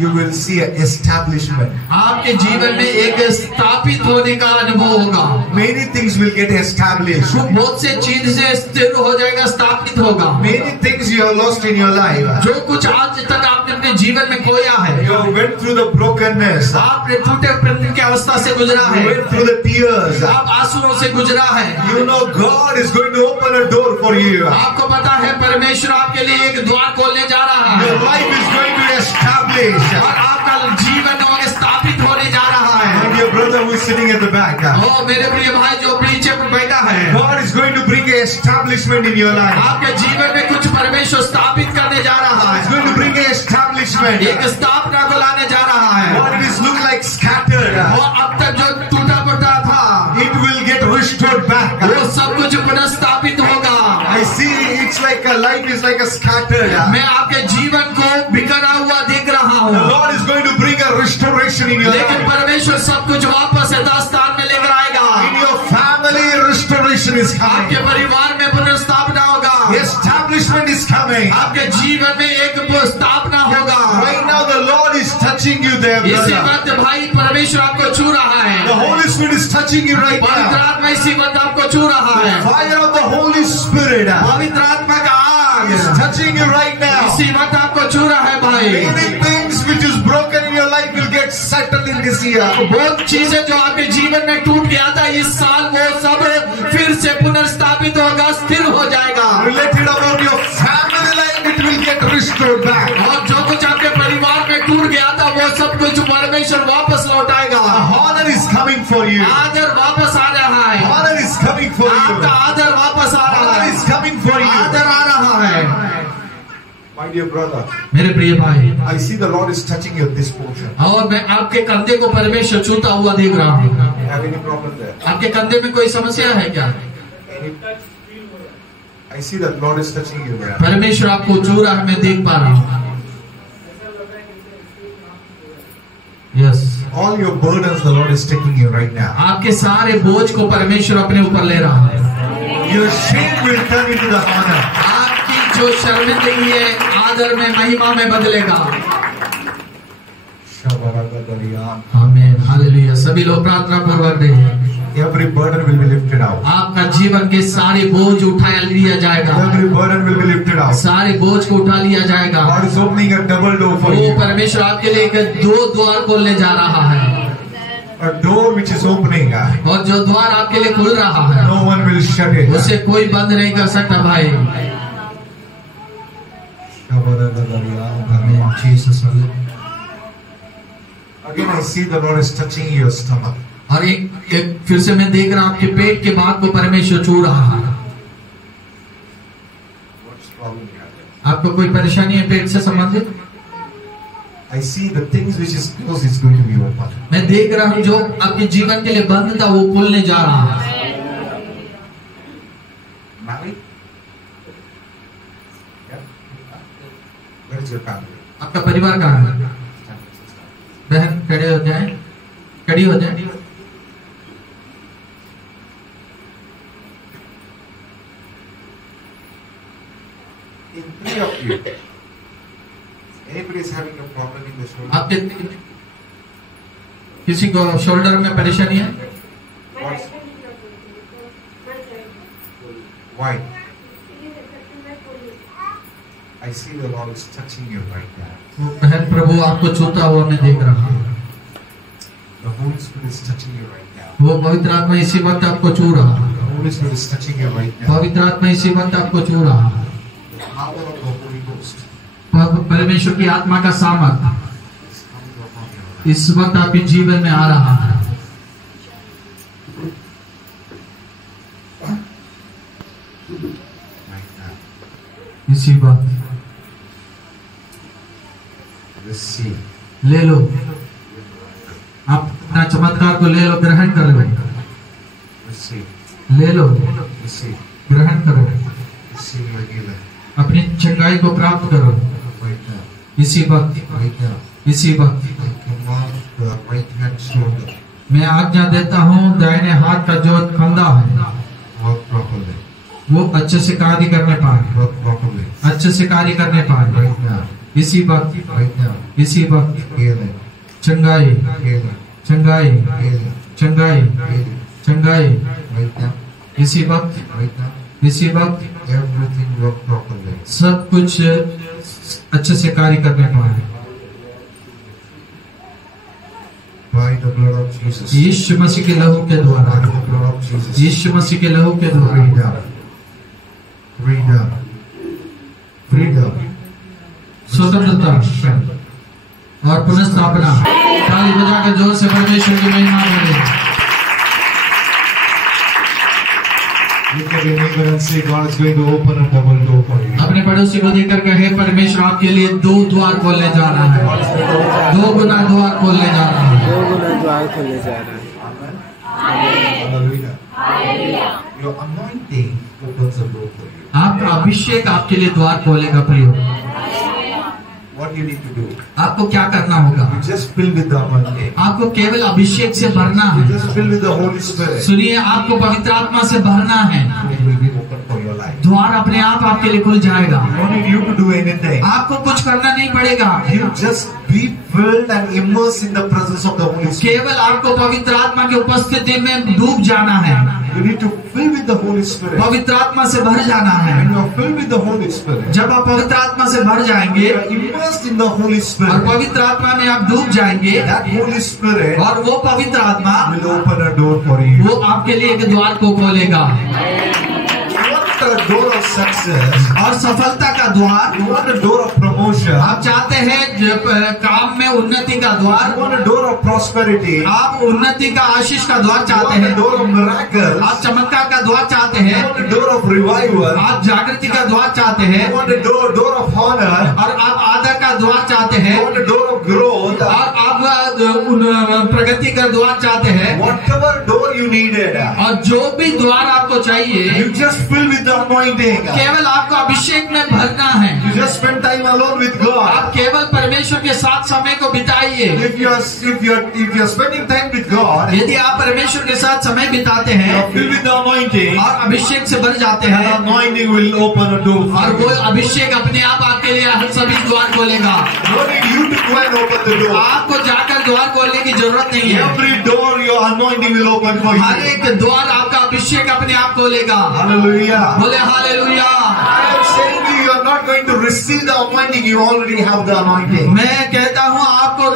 you will see an establishment. आपके जीवन में एक स्थापित होने का अनुभव होगा। Many things will get established. बहुत से चीजें स्थिर हो जाएगा, स्थापित होगा। Many things you have lost in your life. जो कुछ आज तक आपने अपने जीवन में खोया है, You went through the brokenness. आपने टूटे प्रेम की अवस्था से गुजरा You है, went through the tears. आप आंसुओं से गुजरा है। You know God is going to open a door for you. आपको पता है परमेश्वर आपके लिए एक द्वार खोलने जा रहा है, Your life is going to establish. और आपका जीवन और स्थापित होने जा रहा है। My dear brother who is sitting at the back. ओ मेरे प्रिय भाई जो पीछे पर बैठा है, God is going to bring an establishment in your life. आपके जीवन में कुछ परमेश्वर स्थापित करने जा रहा He's है, going to bring an establishment. एक स्थापना को लाने जा रहा है। What it is look like scattered. और अब तक जो टूटा फूटा था, It will get restored back. वो सब कुछ पुनः स्थापित होगा। I see it's like a life is like a scattered. मैं आपके जीवन को बिखरा हुआ देख रहा The हूँ, Lord is going to bring a restoration in your लेकिन life. परमेश्वर सब कुछ वापस यथास्थान में लेकर आएगा। In your family, restoration is आपके coming. परिवार में पुनर्स्थापना होगा, Establishment is coming. आपके जीवन में एक स्थापना होगा। Right now the Lord is touching you there, इसी brother. वक्त भाई परमेश्वर आपको छू रहा है, The Holy Spirit is touching you right पवित्र now. आत्मा इसी वक्त आपको छू रहा है। Fire of the Holy Spirit पवित्र आत्मा का is आग touching you right now. इसी वक्त आपको छू रहा है भाई। Many things which is broken in your life will get settled in this year. बहुत चीजें जो आपके जीवन में टूट गया था इस साल वो सब फिर से पुनर्स्थापित होगा, स्थिर हो जाएगा। Related about your family life, it will get restored back. और जो कुछ आपके परिवार में टूट गया था वो सब कुछ परमेश्वर वापस लौटाएगा। Honor is coming for you. आदर वापस आ रहा है। Honor is coming for you. आपका आदर वापस आ रहा Honor है। is coming for you. आदर आ रहा है। My dear brother, मेरे प्रिय भाई, I see the Lord is touching you this portion. और मैं आपके कंधे को परमेश्वर छूता हुआ देख रहा हूँ। Have any problem there? आपके कंधे में कोई समस्या है क्या? I see that Lord is touching you there. परमेश्वर आपको छू रहा है, मैं देख पा रहा हूँ। Yes, All your burdens the Lord is taking you right now. आपके सारे बोझ को परमेश्वर अपने ऊपर ले रहा है। Your shame will turn into the honor. आपकी जो शर्मिंदगी है आदर में, महिमा में बदलेगा। आमीन, हालेलुया। सभी लोग प्रार्थना पूर्वक दें। Every burden will be lifted out. आपका जीवन के सारे बोझ उठा लिया जाएगा। Every burden will be lifted out. सारे बोझ को उठा लिया जाएगा। God is opening a double door for वो you. परमेश्वर आपके लिए एक दो द्वार खोलने जा रहा है। A door which is opening. और जो द्वार आपके लिए खुल रहा है No one will shut it. उसे कोई बंद नहीं कर सकता भाई। आमीन, Jesus. Again I see the Lord is touching your stomach. और एक फिर से मैं देख रहा हूं आपके पेट के भाग को परमेश्वर छू रहा है। What's the problem here? आपको कोई परेशानी है पेट से संबंधित? I see the things which is closed is going to be open. मैं देख रहा हूं जो आपके जीवन के लिए बंद था वो खुलने जा रहा है। Married? Yeah. Where is your family? आपका परिवार कहाँ है? बहन खड़े हो जाए, खड़ी हो जाए। In three of you, anybody is having a problem in the shoulder? आपके किसी को शोल्डर में परेशानी है? Why? I see the Lord is touching you right now. बहन प्रभु आपको छूता हुआ मैं देख रहा हूँ। The Holy Spirit is touching you right now. वो पवित्र आत्मा इसी वक्त आपको छू रहा है। The Holy Spirit is touching you right now. पवित्र आत्मा इसी वक्त आपको छू रहा है। The power of the Holy Ghost परमेश्वर की आत्मा का सामर्थ is coming upon you. इस वक्त आपके जीवन में आ रहा है। Right now. इसी वक्त Receive. ले लो, आप अपना चमत्कार को ले लो, ग्रहण कर लो। Receive. ले लो, Receive. ग्रहण करो, Receive your healing. अपनी चंगाई को प्राप्त करो Right now. इसी वक्त, Right now. इसी वक्त। I command the right hand shoulder. मैं आज्ञा देता हूँ दाहिने हाथ का जो कंधा है Work properly. वो अच्छे से कार्य करने पाए, Work properly. अच्छे से कार्य करने पाए Right now. इसी वक्त, Right now. इसी वक्त। Healing. चंगाई, Healing. चंगाई, Healing. चंगाई, Healing. चंगाई Right now. इसी वक्त, Right now. इसी वक्त। Everything work properly. सब कुछ अच्छे से कार्य करने पाए By the blood of Jesus. यीशु मसीह के लहू के By द्वारा, the blood of Jesus. यीशु मसीह के लहू के द्वारा। Freedom. Freedom. Freedom. स्वतंत्रता और पुनर्स्थापना। ताली बजाकर जोर से परमेश्वर की महिमा करें। Look at your neighbor and say, God is going to open a double door for you. अपने पड़ोसी को देखकर कहे परमेश्वर आपके लिए दो द्वार खोलने जा रहा है, दो गुना द्वार खोलने जा रहा है। दो गुना द्वार खोलने जा रहा है। Hallelujah. Your anointing opens a door for you. आपका अभिषेक आपके लिए द्वार खोलेगा प्रियो। What you need to do? आपको क्या करना होगा? You just fill with the anointing. आपको केवल अभिषेक से भरना You है। just fill with the Holy Spirit. सुनिए, आपको पवित्र आत्मा से भरना है, It will be open for your life. द्वार अपने आप आपके लिए खुल जाएगा। You don't need you to do anything. आपको कुछ करना नहीं पड़ेगा, You just be filled and immersed in the presence of the Holy Spirit. केवल आपको पवित्र आत्मा की उपस्थिति में डूब जाना है। You You need to fill with the Holy Spirit. पवित्र आत्मा से भर जाना है। When you are filled with the Holy Spirit, जब आप पवित्र आत्मा से भर जाएंगे you are immersed in the Holy और Spirit. पवित्र आत्मा में आप डूब जाएंगे, That Holy Spirit और वो पवित्र आत्मा will open a door for you. वो आपके लिए एक द्वार को खोलेगा। You want a door of success. और सफलता का द्वार, You want a door of promotion. आप चाहते हैं काम में उन्नति का द्वार, You want a door of prosperity. आप उन्नति का आशीष का द्वार You चाहते want a हैं, door of miracles. आप चमत्कार का द्वार चाहते You हैं, want a door of revival. आप जागृति का द्वार चाहते You हैं, want a door of honor. और आप आदर का द्वार चाहते You हैं, want a door of growth. और आप प्रगति का द्वार चाहते हैं। Whatever door you needed, और जो भी द्वार आपको चाहिए, you just fill with the anointing. केवल आपको अभिषेक में भरना है। You just spend time alone with God. आप केवल परमेश्वर के साथ समय को बिताइए। If you are spending time with God, यदि आप परमेश्वर के साथ समय बिताते you हैं are filled with the anointing. और अभिषेक से भर जाते The हैं, anointing will open a door और for वो you. अभिषेक अपने आप आपके लिए हर सभी द्वार खोलेगा। No need you to go and open the door. आपको जाकर द्वार खोलने की जरूरत नहीं है। Every door your anointing will open for her you. एक द्वार आपका अभिषेक अपने आप खोलेगा। Hallelujah. बोले hallelujah. I am saying to you, you are not going to receive the anointing. You already have the anointing. मैं कहता हूँ आपको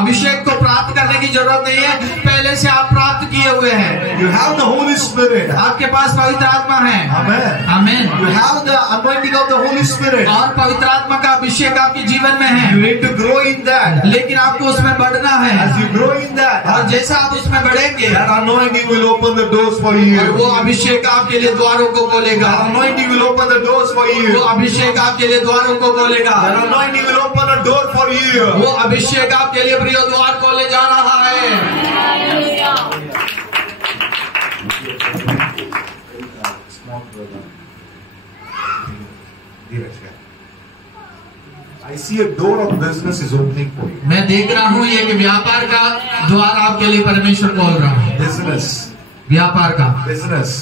अभिषेक को प्राप्त करने की जरूरत नहीं है, पहले से आप प्राप्त किए हुए हैं। You have the Holy Spirit. आपके पास पवित्र आत्मा है। Amen. आमीन। You have the anointing of the Holy Spirit. और पवित्र आत्मा का अभिषेक आपके जीवन में है, You need to grow in that. लेकिन आपको उसमें बढ़ना है। As you grow in that, और जैसा आप उसमें बढ़ेंगे, that anointing will open the doors for और you. वो अभिषेक आपके लिए द्वारों को खोलेगा। That anointing will open the doors for वो you. अभिषेक आपके लिए द्वारों को खोलेगा। That anointing will open a door for you. वो अभिषेक आपके लिए प्रिय द्वार खोले जा रहा है। I see a door of business is opening for you. मैं देख रहा हूँ ये कि व्यापार का द्वार आपके लिए परमेश्वर खोल रहा है। Business. व्यापार का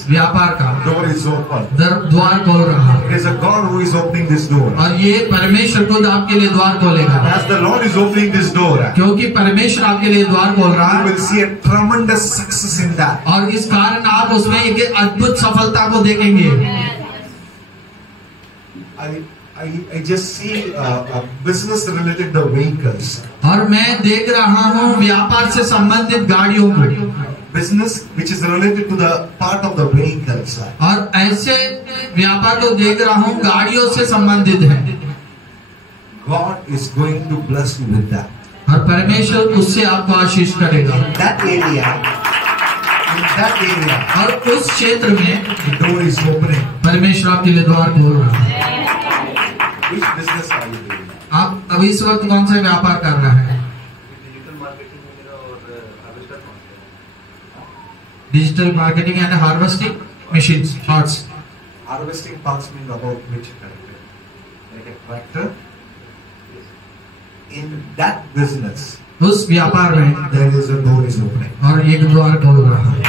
व्यापार का door is open. द्वार खोल रहा है। It is a God who is opening this door. और ये परमेश्वर खुद आपके लिए द्वार खोलेगा। As the Lord is opening this door, क्योंकि परमेश्वर आपके लिए द्वार खोल रहा you है, will see a tremendous success in that. और इस कारण आप उसमें एक अद्भुत सफलता को देखेंगे। I just see business related the vehicles. और मैं देख रहा हूँ व्यापार से संबंधित गाड़ियों को, Business which is related to the part of the vehicles. और ऐसे व्यापार को देख रहा हूँ गाड़ियों से संबंधित है। God is going to bless you with that. और परमेश्वर उससे आपको आशीष करेगा। That area, in that area, और उस क्षेत्र में the door is opening. परमेश्वर आपके लिए द्वार खोल रहा है। Which business are you doing? आप अभी इस वक्त कौन सा व्यापार कर रहे हैं? Digital marketing and harvesting machine parts. Harvesting parts mean about which character? Like a tractor. In that business, उस व्यापार में there is a door is opening. और एक द्वार खोल रहा है।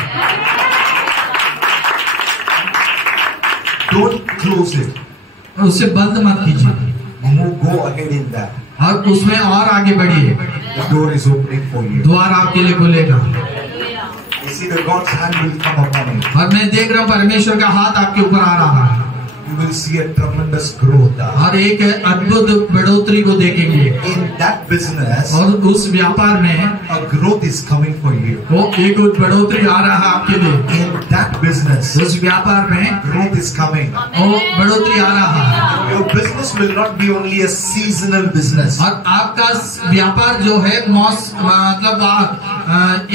Don't close it. उसे बंद मत कीजिए, Go ahead in that. और उसमें और आगे बढ़िए। The door is opening for you. द्वार आपके लिए खुलेगा। You see the God's hand will come upon you. और मैं देख रहा हूँ परमेश्वर का हाथ आपके ऊपर आ रहा है, You will see a tremendous growth. और एक अद्भुत बढ़ोतरी को देखेंगे। In that business, और उस व्यापार में a growth is coming for you. वो एक बढ़ोतरी आ रहा है आपके लिए। In that business, उस व्यापार में growth is coming. वो बढ़ोतरी आ रहा है। Your business will not be only a seasonal business. और आपका व्यापार जो है मतलब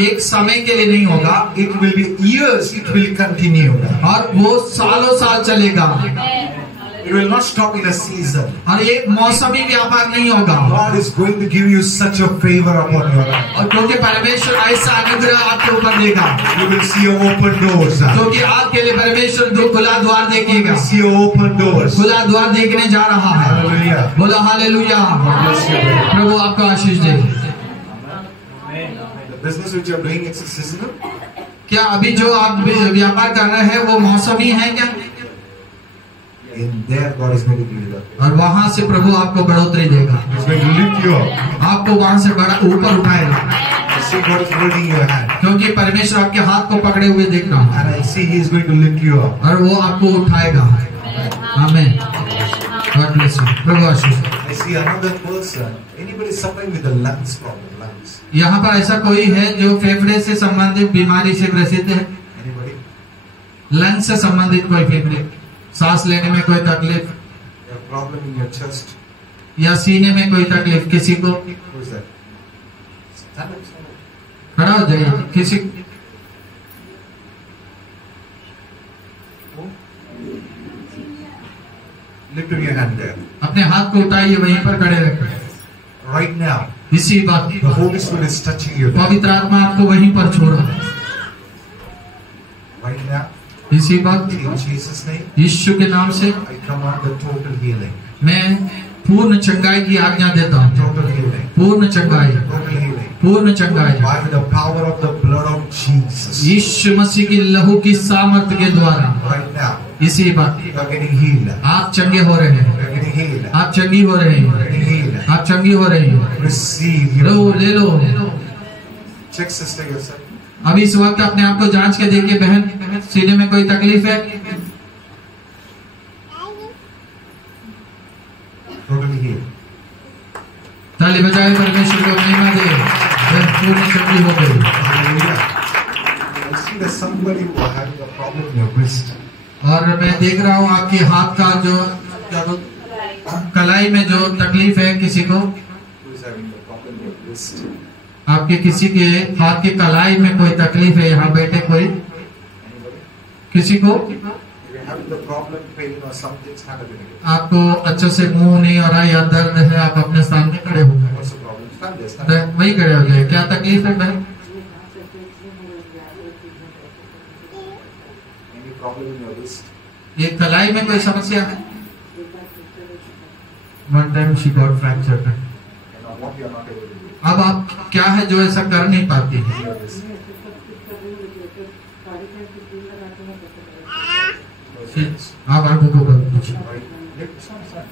एक समय के लिए नहीं होगा, It will be years, it will continue. और वो सालों साल चलेगा। It will not stop in a season. और ये मौसमी व्यापार नहीं होगा। God is going to give you such a favor upon your life. और क्योंकि परमेश्वर ऐसा अनुग्रह आपके ऊपर देगा, You will see open doors. क्योंकि आपके लिए परमेश्वर दो खुला द्वार देखेगा। See open doors. खुला द्वार देखने जा रहा है। Hallelujah. बोला हालेलुया। Bless you, brother. प्रभु आपको आशीष दे। The business which you are doing, it's a seasonal. क्या अभी जो आप व्यापार कर रहे हैं वो मौसमी है क्या? In there, God is going to give you that. और वहां से प्रभु आपको बढ़ोतरी देगा, He's going to lift you up. आपको वहां से बड़ा ऊपर उठाएगा। see God is holding your hand. क्योंकि परमेश्वर आपके हाथ को पकड़े हुए देख रहा हूँ And I see He is going to lift you up. और वो आपको उठाएगा। आमीन। God bless you। Prabhu Ashish. I see another person. Anybody suffering with the lungs problem? Lungs. यहाँ पर ऐसा कोई है जो फेफड़े से संबंधित बीमारी से ग्रसित है? Anybody? लंग्स से संबंधित कोई फेफड़े, सांस लेने में कोई तकलीफ You have problem in your chest. या सीने में कोई तकलीफ किसी को? Who is that? Stand up, stand up. खड़ा हो जाइए। किसी Who? Lift up your hand there. अपने हाथ को उठाइए, वहीं पर खड़े रखें। Right now, इसी बात the Holy Spirit is touching you there. पवित्र आत्मा आपको वहीं पर छोड़ रहा है। Right now, इसी बात in Jesus' name, यीशु के नाम से I command the total healing. मैं पूर्ण चंगाई की आज्ञा देता हूँ। Total healing. पूर्ण चंगाई, Total healing. पूर्ण चंगाई By the power of the blood of Jesus. यीशु मसीह की लहू की सामर्थ के द्वारा Right now, इसी बात you are getting healed. आप चंगे हो रहे हैं। You are getting healed. आप चंगी हो रहे You are हैं। getting healed. आप चंगी हो रही हैं। Receive low your. ले लो। Check sister yourself. अभी इस वक्त अपने आप को जांच के देखिए बहन, सीने में कोई तकलीफ है? Totally healed. ताली बजाए परमेश्वर को महिमा दे। वह पूर्ण चंगी हो गई। Hallelujah. I see that somebody who are having a problem in your wrist. और मैं देख रहा हूँ आपके हाथ का जो कलाई में जो तकलीफ है किसी को, Who is having a problem in your wrist? आपके किसी के हाथ की कलाई में कोई तकलीफ है, यहाँ बैठे कोई Anybody? किसी को If you're having the problem, pain or something, stand up immediately. आपको अच्छे से मुंह नहीं हो रहा है या दर्द है, आप अपने स्थान में खड़े हो गए। What's the problem? Stand there. Stand there. वही खड़े हो जाए। क्या तकलीफ है बहन? Any problem in your wrist? ये कलाई में कोई समस्या है? One time she got fractured. And now what you are not able to do? अब आप क्या है जो ऐसा कर नहीं पाती है? Your wrist. Close your eyes. आप आंखों को बंद कीजिए। Right. Lift. Stand, stand.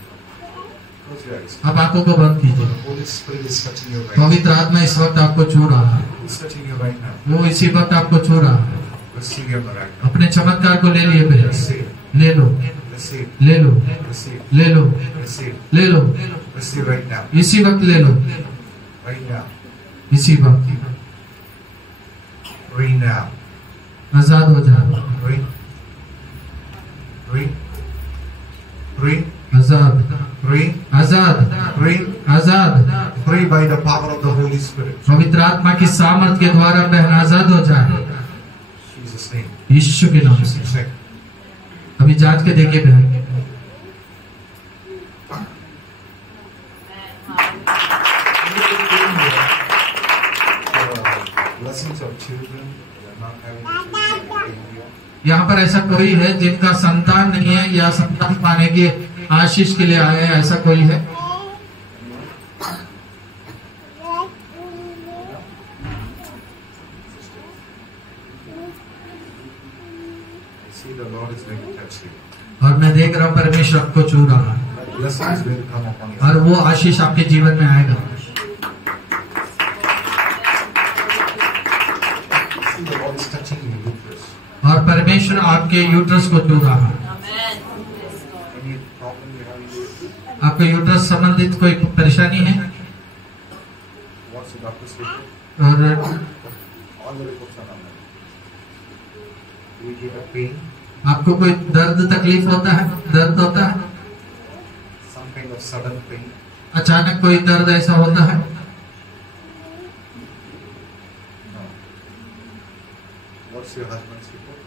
Close your eyes. आप आंखों को बंद कीजिए। Holy Spirit is touching you right now. पवित्र आत्मा इस वक्त आपको छू रहा है। Who's touching you right now? वो इसी वक्त आपको छू रहा है। Receive your miracle. अपने चमत्कार को ले लिए बहन। Receive. ले लो, Receive. ले लो, Receive. ले लो, Receive. ले लो। Receive right now. इसी वक्त ले लो, Right now. इसी वक्त Right now. आजाद हो जाओ। Right. Right. Right. Azad, Right. Azad, Right. Azad. Free by the power of the Holy Spirit. पवित्र आत्मा की सामर्थ के द्वारा बहन आजाद हो जाए Jesus' name. यीशु के नाम से। Check. अभी जांच के देखिए बहन। Blessings of children that are not having children. यहाँ पर ऐसा कोई है जिनका संतान नहीं है या संतान पाने के आशीष के लिए आए हैं, ऐसा कोई है? I see the Lord is going to touch you. और मैं देख रहा हूँ परमेश्वर आपको छू रहा है That blessings will come upon you. और वो आशीष आपके जीवन में आएगा। See the Lord is touching you. Uterus. और परमेश्वर आपके यूट्रस को छू रहा है। Any problem you have? आपके यूट्रस संबंधित कोई परेशानी है? What's the doctor's report? और All the reports are on. Do you get a pain? आपको कोई दर्द तकलीफ होता है? दर्द होता है? Some kind of sudden pain? अचानक कोई दर्द ऐसा होता है? No. What's your husband's report?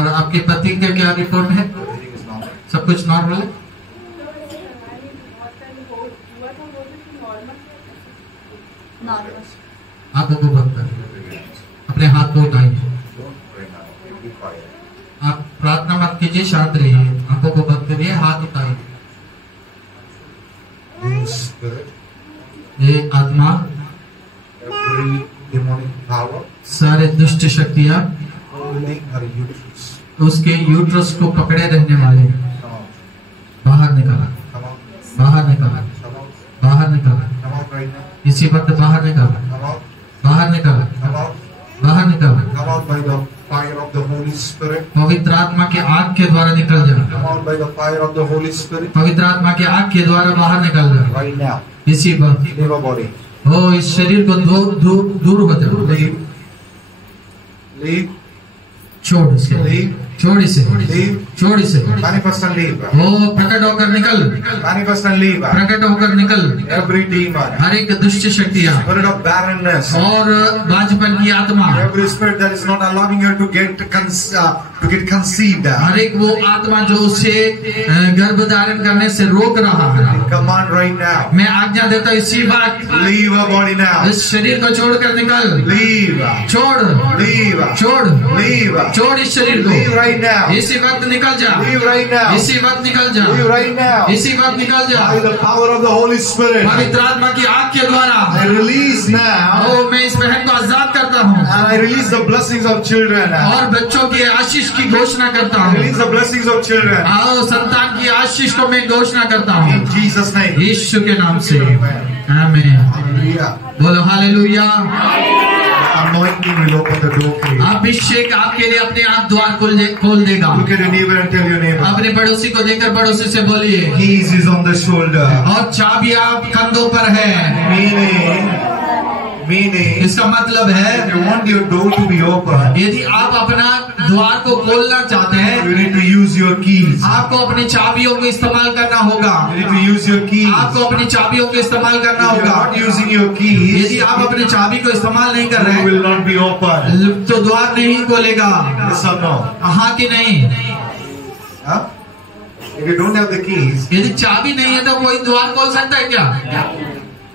और आपके पति का क्या रिपोर्ट है? Everything is normal. सब कुछ नॉर्मल है? आंखों को बंद करिए, अपने हाथ को उठाइए। Don't pray now. Be quiet. आप प्रार्थना मत कीजिए, शांत रहिए, आंखों को बंद करिए, हाथ उठाइए। You spirit, ये आत्मा, every demonic power सारे दुष्ट शक्तियां holding her uterus. उसके यूट्रस को पकड़े रहने वाले Come out. बाहर निकाला, Come out. बाहर निकाला, Come out. बाहर निकाला, Come out right now. इसी वक्त बाहर निकाला, Come out. बाहर निकल, Come out. बाहर निकल। Come out by the fire of the Holy Spirit. पवित्र आत्मा के आग के द्वारा निकल जा। Come out by the fire of the Holy Spirit. पवित्र आत्मा के आग के द्वारा बाहर निकल जा। Right now. इसी वक्त Leave our body. ओ इस शरीर को दूर हो जाओ। Leave. Leave. छोड़ इसे, Leave. छोड़ इसे, Leave. छोड़ इसे। Manifest and leave. ओ प्रकट होकर निकल, Manifest and leave. प्रकट होकर निकल। Every demon. हर एक दुष्ट शक्तियाँ Spirit of barrenness. और बांझपन की आत्मा, Every spirit that is not allowing you to get conceived. हर एक वो आत्मा जो उसे गर्भ धारण करने से रोक रहा है, Command right now. मैं आज्ञा देता हूँ इसी वक्त Leave our body now. इस शरीर को छोड़कर निकल। Leave. छोड़, Leave. छोड़, Leave. छोड़ इस शरीर Leave को। right now. इसी वक्त निकल जा, Leave right now. इसी वक्त निकल जा, Leave right now. इसी वक्त निकल जा। By the power of the Holy Spirit. पवित्र आत्मा की आग के द्वारा I release now. ओ मैं इस बहन को आजाद करता हूँ And I release the blessings of children. और बच्चों की आशीष की घोषणा करता I हूँ। release the blessings of children. आओ संतान की आशीष को मैं घोषणा करता हूँ In Jesus' name. यीशु के नाम से। Amen. आमीन। Hallelujah. बोलो hallelujah. Anointing will open the door for you. अभिषेक आपके लिए अपने आप द्वार खोल देगा। Look at your neighbor and tell your neighbor. अपने पड़ोसी को देखकर पड़ोसी से बोलिए, Keys is on the shoulder. और चाबी आप कंधों पर है। Meaning, इसका मतलब है if you want your door to be open, यदि आप अपना द्वार को खोलना चाहते हैं, you need to use your keys. आपको अपनी चाबियों को इस्तेमाल करना होगा। You need to use your keys. आपको अपनी चाबियों को इस्तेमाल करना If you are होगा। not using your keys, यदि आप अपनी चाबी को इस्तेमाल नहीं कर it रहे will not be open. तो द्वार नहीं खोलेगा। Yes or no? हाँ कि नहीं? Huh? If you don't have the keys, यदि चाबी नहीं है तो कोई द्वार खोल सकता है क्या?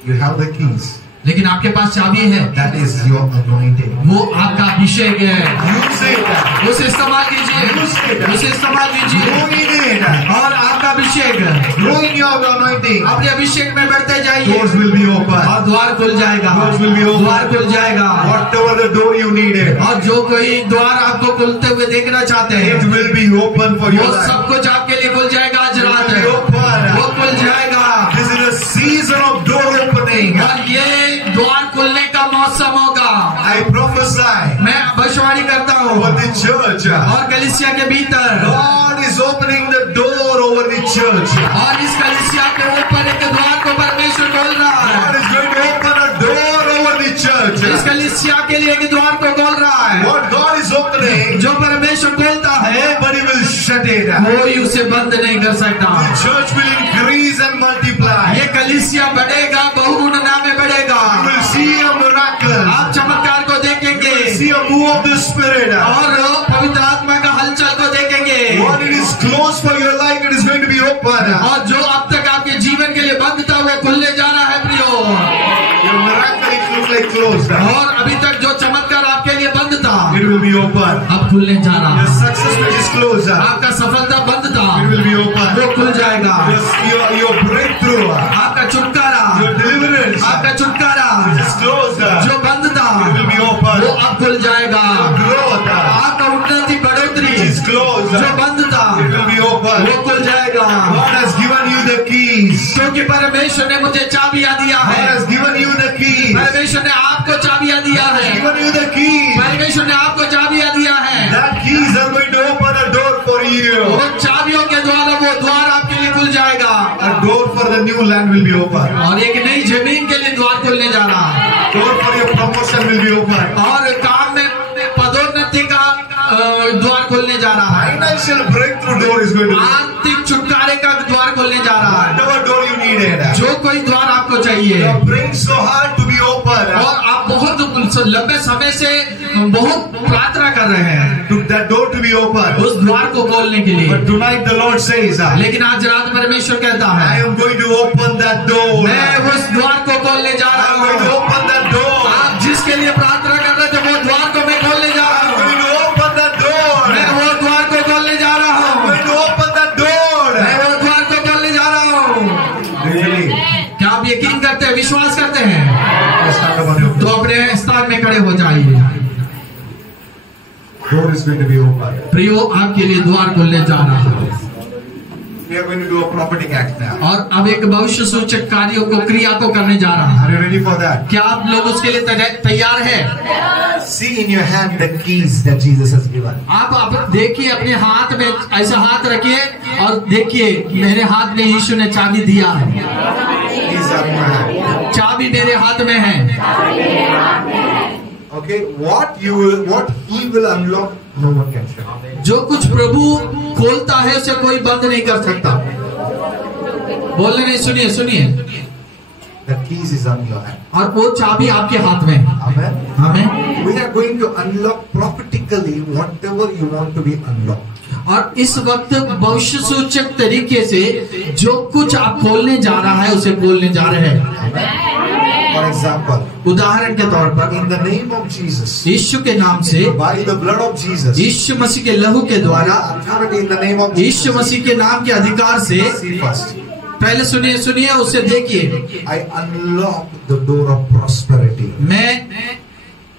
you have the keys. लेकिन आपके पास चाबी है, That is your anointing. वो आपका अभिषेक है। Use it. उसे इस्तेमाल कीजिए, उसे इस्तेमाल कीजिए। Grow in it. और आपका अभिषेक, Grow in your anointing. अपने अभिषेक में बढ़ते जाइए Doors will be open. और द्वार खुल जाएगा। Doors will be open. द्वार खुल जाएगा। Whatever the door you needed, और जो कोई द्वार आपको खुलते हुए देखना चाहते it हैं, will be open for your वो life. सब कुछ आपके लिए खुल जाएगा। आज रात It will be open. वो खुल जाएगा। This is a season of door opening. और ये द्वार खुलने का मौसम होगा। I prophesy मैं भविष्यवाणी करता over हूँ the church. और कलीसिया के भीतर, God is opening the door over the church. और इस कलीसिया के ऊपर एक द्वार को परमेश्वर खोल रहा है। God is going to open a door over the church. इस कलीसिया के लिए एक द्वार को खोल रहा है। What God is opening, जो परमेश्वर खोलता है, nobody will shut it. कोई उसे बंद नहीं कर सकता। The church will increase and multiply. ये कलीसिया बढ़ेगा, बहुगुणना में बढ़ेगा। You will see a miracle. आप चमत्कार को देखेंगे See a move of the Spirit. और पवित्र आत्मा का हलचल को देखेंगे। What it is closed for your life, it is going to be open. और जो अब तक आपके जीवन के लिए बंद था, वो खुलने जा रहा है प्रियो। Your miracle is look like closed. और अभी तक जो चमत्कार आपके लिए बंद था, It will be open. अब खुलने जा रहा Your है। success which is closed. आपका सफलता बंद था, It will be open. वो खुल जाएगा। Your breakthrough, आपका छुटकारा, your deliverance, आपका छुटकारा which is closed. जो बंद था, It will be open. वो अब खुल जाएगा। Growth, आपका उन्नति, बढ़ोतरी which is closed. जो बंद था, It will be open. वो खुल जाएगा। God has given you the keys. क्योंकि परमेश्वर ने मुझे चाबियां दिया God है। has given you the keys. परमेश्वर ने आपको चाबियां दिया है। Given you the keys. परमेश्वर ने आपको चाबियां दिया है। That keys are going to open a door for you. वो चाबियों के द्वारा वो द्वार आपके लिए खुल जाएगा। A door for the new land will be open. और एक नई जमीन के लिए द्वार खुलने जा रहा है। Door for your promotion will be open. और काम में पदोन्नति का द्वार खुलने जा रहा है। Financial breakthrough door is going to be open. आर्थिक छुटकारे का द्वार खुलने जा रहा है। Whatever door you needed. जो कोई द्वार आपको चाहिए, You're praying so hard to be open. और आप बहुत लंबे समय से बहुत प्रार्थना कर रहे हैं To that door to be open. उस द्वार को खोलने के लिए। But tonight the Lord says, लेकिन आज रात परमेश्वर कहता I है, am going to open that door. मैं उस द्वार को खोलने जा I रहा am going to हूँ। open that door. आप जिसके लिए प्रार्थना कर रहे थे, वो द्वार को मैं खोलने जा I रहा am हूँ। going to open that door. मैं वो द्वार को खोलने जा रहा I am हूँ। going to open that door. मैं वो द्वार को खोलने जा रहा हूँ। Do you believe? क्या आप यकीन करते हैं, विश्वास करते हैं? Let's stand up on your तो feet. अपने स्थान में खड़े हो जाइए। Door is going to be open. प्रियो, आपके लिए द्वार खुलने जा रहा है। we are going to do a prophetic act now. और अब एक भविष्य सूचक कार्यों को क्रिया को करने जा रहा है। Are you ready for that? क्या आप लोग उसके लिए तैयार है? See in your hand the keys that Jesus has given. आप देखिए अपने हाथ में, ऐसा हाथ रखिए और देखिए मेरे हाथ में यीशु ने चाबी दिया है। Keys are in your hand. चाबी मेरे हाथ में है। Okay, what he will unlock, no one can shut. जो कुछ प्रभु खोलता है उसे कोई बंद नहीं कर सकता। बोलने नहीं, सुनिए सुनिए। The keys is on your hand. और वो चाबी आपके हाथ में है। Amen. Amen. We are going to unlock prophetically whatever you want to be unlocked. और इस वक्त भविष्य सूचक तरीके से जो कुछ आप खोलने जा रहा है उसे खोलने जा रहे हैं। For example, उदाहरण के तौर पर in the name of Jesus, यीशु के नाम से, by the blood of Jesus, यीशु मसीह के लहू के द्वारा, authority in the name of Yeshu Jesus. मसीह के नाम के अधिकार से, See first. पहले सुनिए सुनिए उसे देखिए। I unlock the door of prosperity. मैं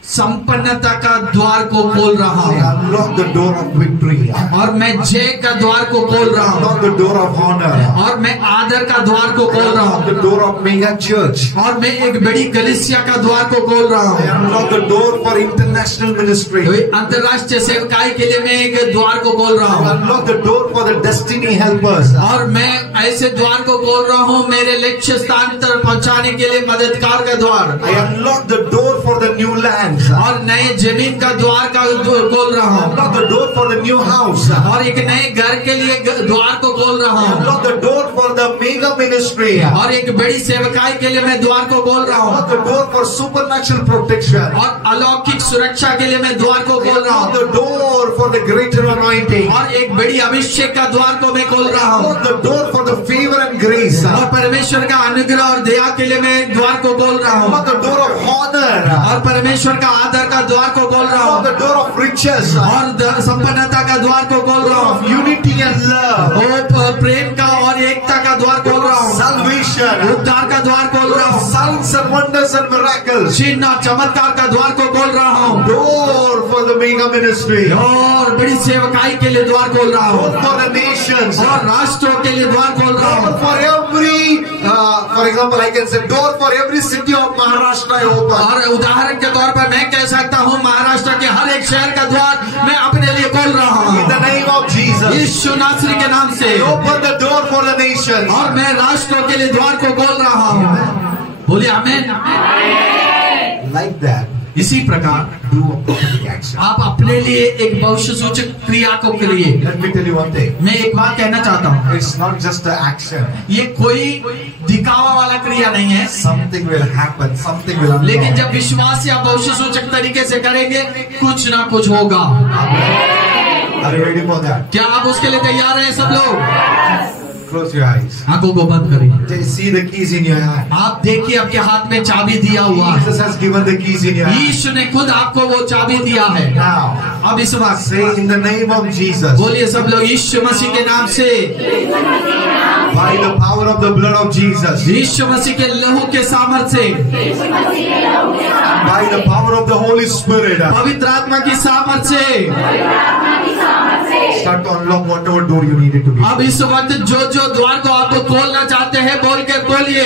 संपन्नता का द्वार को खोल रहा I हूँ unlock the door of victory. और मैं जय का द्वार को खोल रहा हूँ Unlock the door of honor. और मैं आदर का द्वार को खोल रहा Unlock the हूँ door of mega church. और मैं एक बड़ी कलीसिया का द्वार को खोल रहा I हूँ। unlock the door for international ministry. अंतर्राष्ट्रीय सेवकाई के लिए मैं एक द्वार को खोल रहा I हूँ unlock the door for the destiny helpers. और मैं ऐसे द्वार को खोल रहा हूँ मेरे लक्ष्य स्थान तक पहुँचाने के लिए मददगार का द्वार। I unlock the door for the new lands. I और नए जमीन का द्वार का खोल रहा हूँ unlock the door for the new house. I और एक नए घर के लिए द्वार को खोल रहा हूँ unlock the door for the mega ministry. I और एक बड़ी सेवकाई के लिए मैं द्वार को खोल रहा unlock हूँ the door for supernatural protection. और अलौकिक सुरक्षा के लिए मैं द्वार को I खोल रहा unlock हूँ the door for the greater anointing. I और एक बड़ी अभिषेक का द्वार को मैं खोल रहा हूँ unlock the door for the favor and grace. I और परमेश्वर का अनुग्रह और दया के लिए मैं द्वार को खोल रहा हूँ unlock the door of honor. और परमेश्वर का आदर का द्वार को खोल रहा I unlock हूँ the door of riches. I और संपन्नता का द्वार को खोल रहा of हूँ unity and love. और प्रेम का और एकता का द्वार खोल रहा हूँ Salvation. उद्धार का द्वार खोल रहा हूँ Signs and wonders and miracles. चिन्ह और चमत्कार का द्वार को खोल रहा हूँ Door for the mega ministry. और बड़ी सेवकाई के लिए द्वार खोल रहा Door हूँ for the nations. और राष्ट्रों के लिए द्वार खोल रहा Door हूँ for every, for example, I can say door for every city of Maharashtra I open. और उदाहरण के तौर पर मैं कह सकता हूँ महाराष्ट्र के हर एक शहर का द्वार मैं अपने लिए खोल रहा In the हूँ name of Jesus. यीशु नासरी के नाम से I open the door for the nations. और मैं राष्ट्रों के लिए द्वार को खोल रहा हूँ। बोलिए आमीन। Like that, इसी प्रकार do a prophetic action. आप अपने लिए एक भविष्य सूचक क्रिया को करिए। Let me tell you one thing. मैं एक बात कहना चाहता हूँ, It's not just an action. ये कोई दिखावा वाला क्रिया नहीं है, Something will happen. Something will लेकिन unfold. जब विश्वास या भविष्य सूचक तरीके से करेंगे कुछ ना कुछ होगा। Are you ready for that? क्या आप उसके लिए तैयार हैं सब लोग? Close your eyes. आंखों को बंद करिए। See the keys in your hand. आप देखिए आपके हाथ में चाबी दिया हुआ है। Jesus has given the keys in your hand. यीशु ने खुद आपको वो चाबी दिया है। Now, अब इस वक्त say in the name of Jesus, बोलिए सब लोग यीशु मसीह के नाम से, by the power of the blood of Jesus, यीशु मसीह के लहू के सामर्थ्य से, by the power of the Holy Spirit, पवित्र आत्मा की सामर्थ्य से start to unlock whatever door you needed to be. अब इस वक्त जो जो द्वार को आप खोलना चाहते हैं बोल कर खोलिए।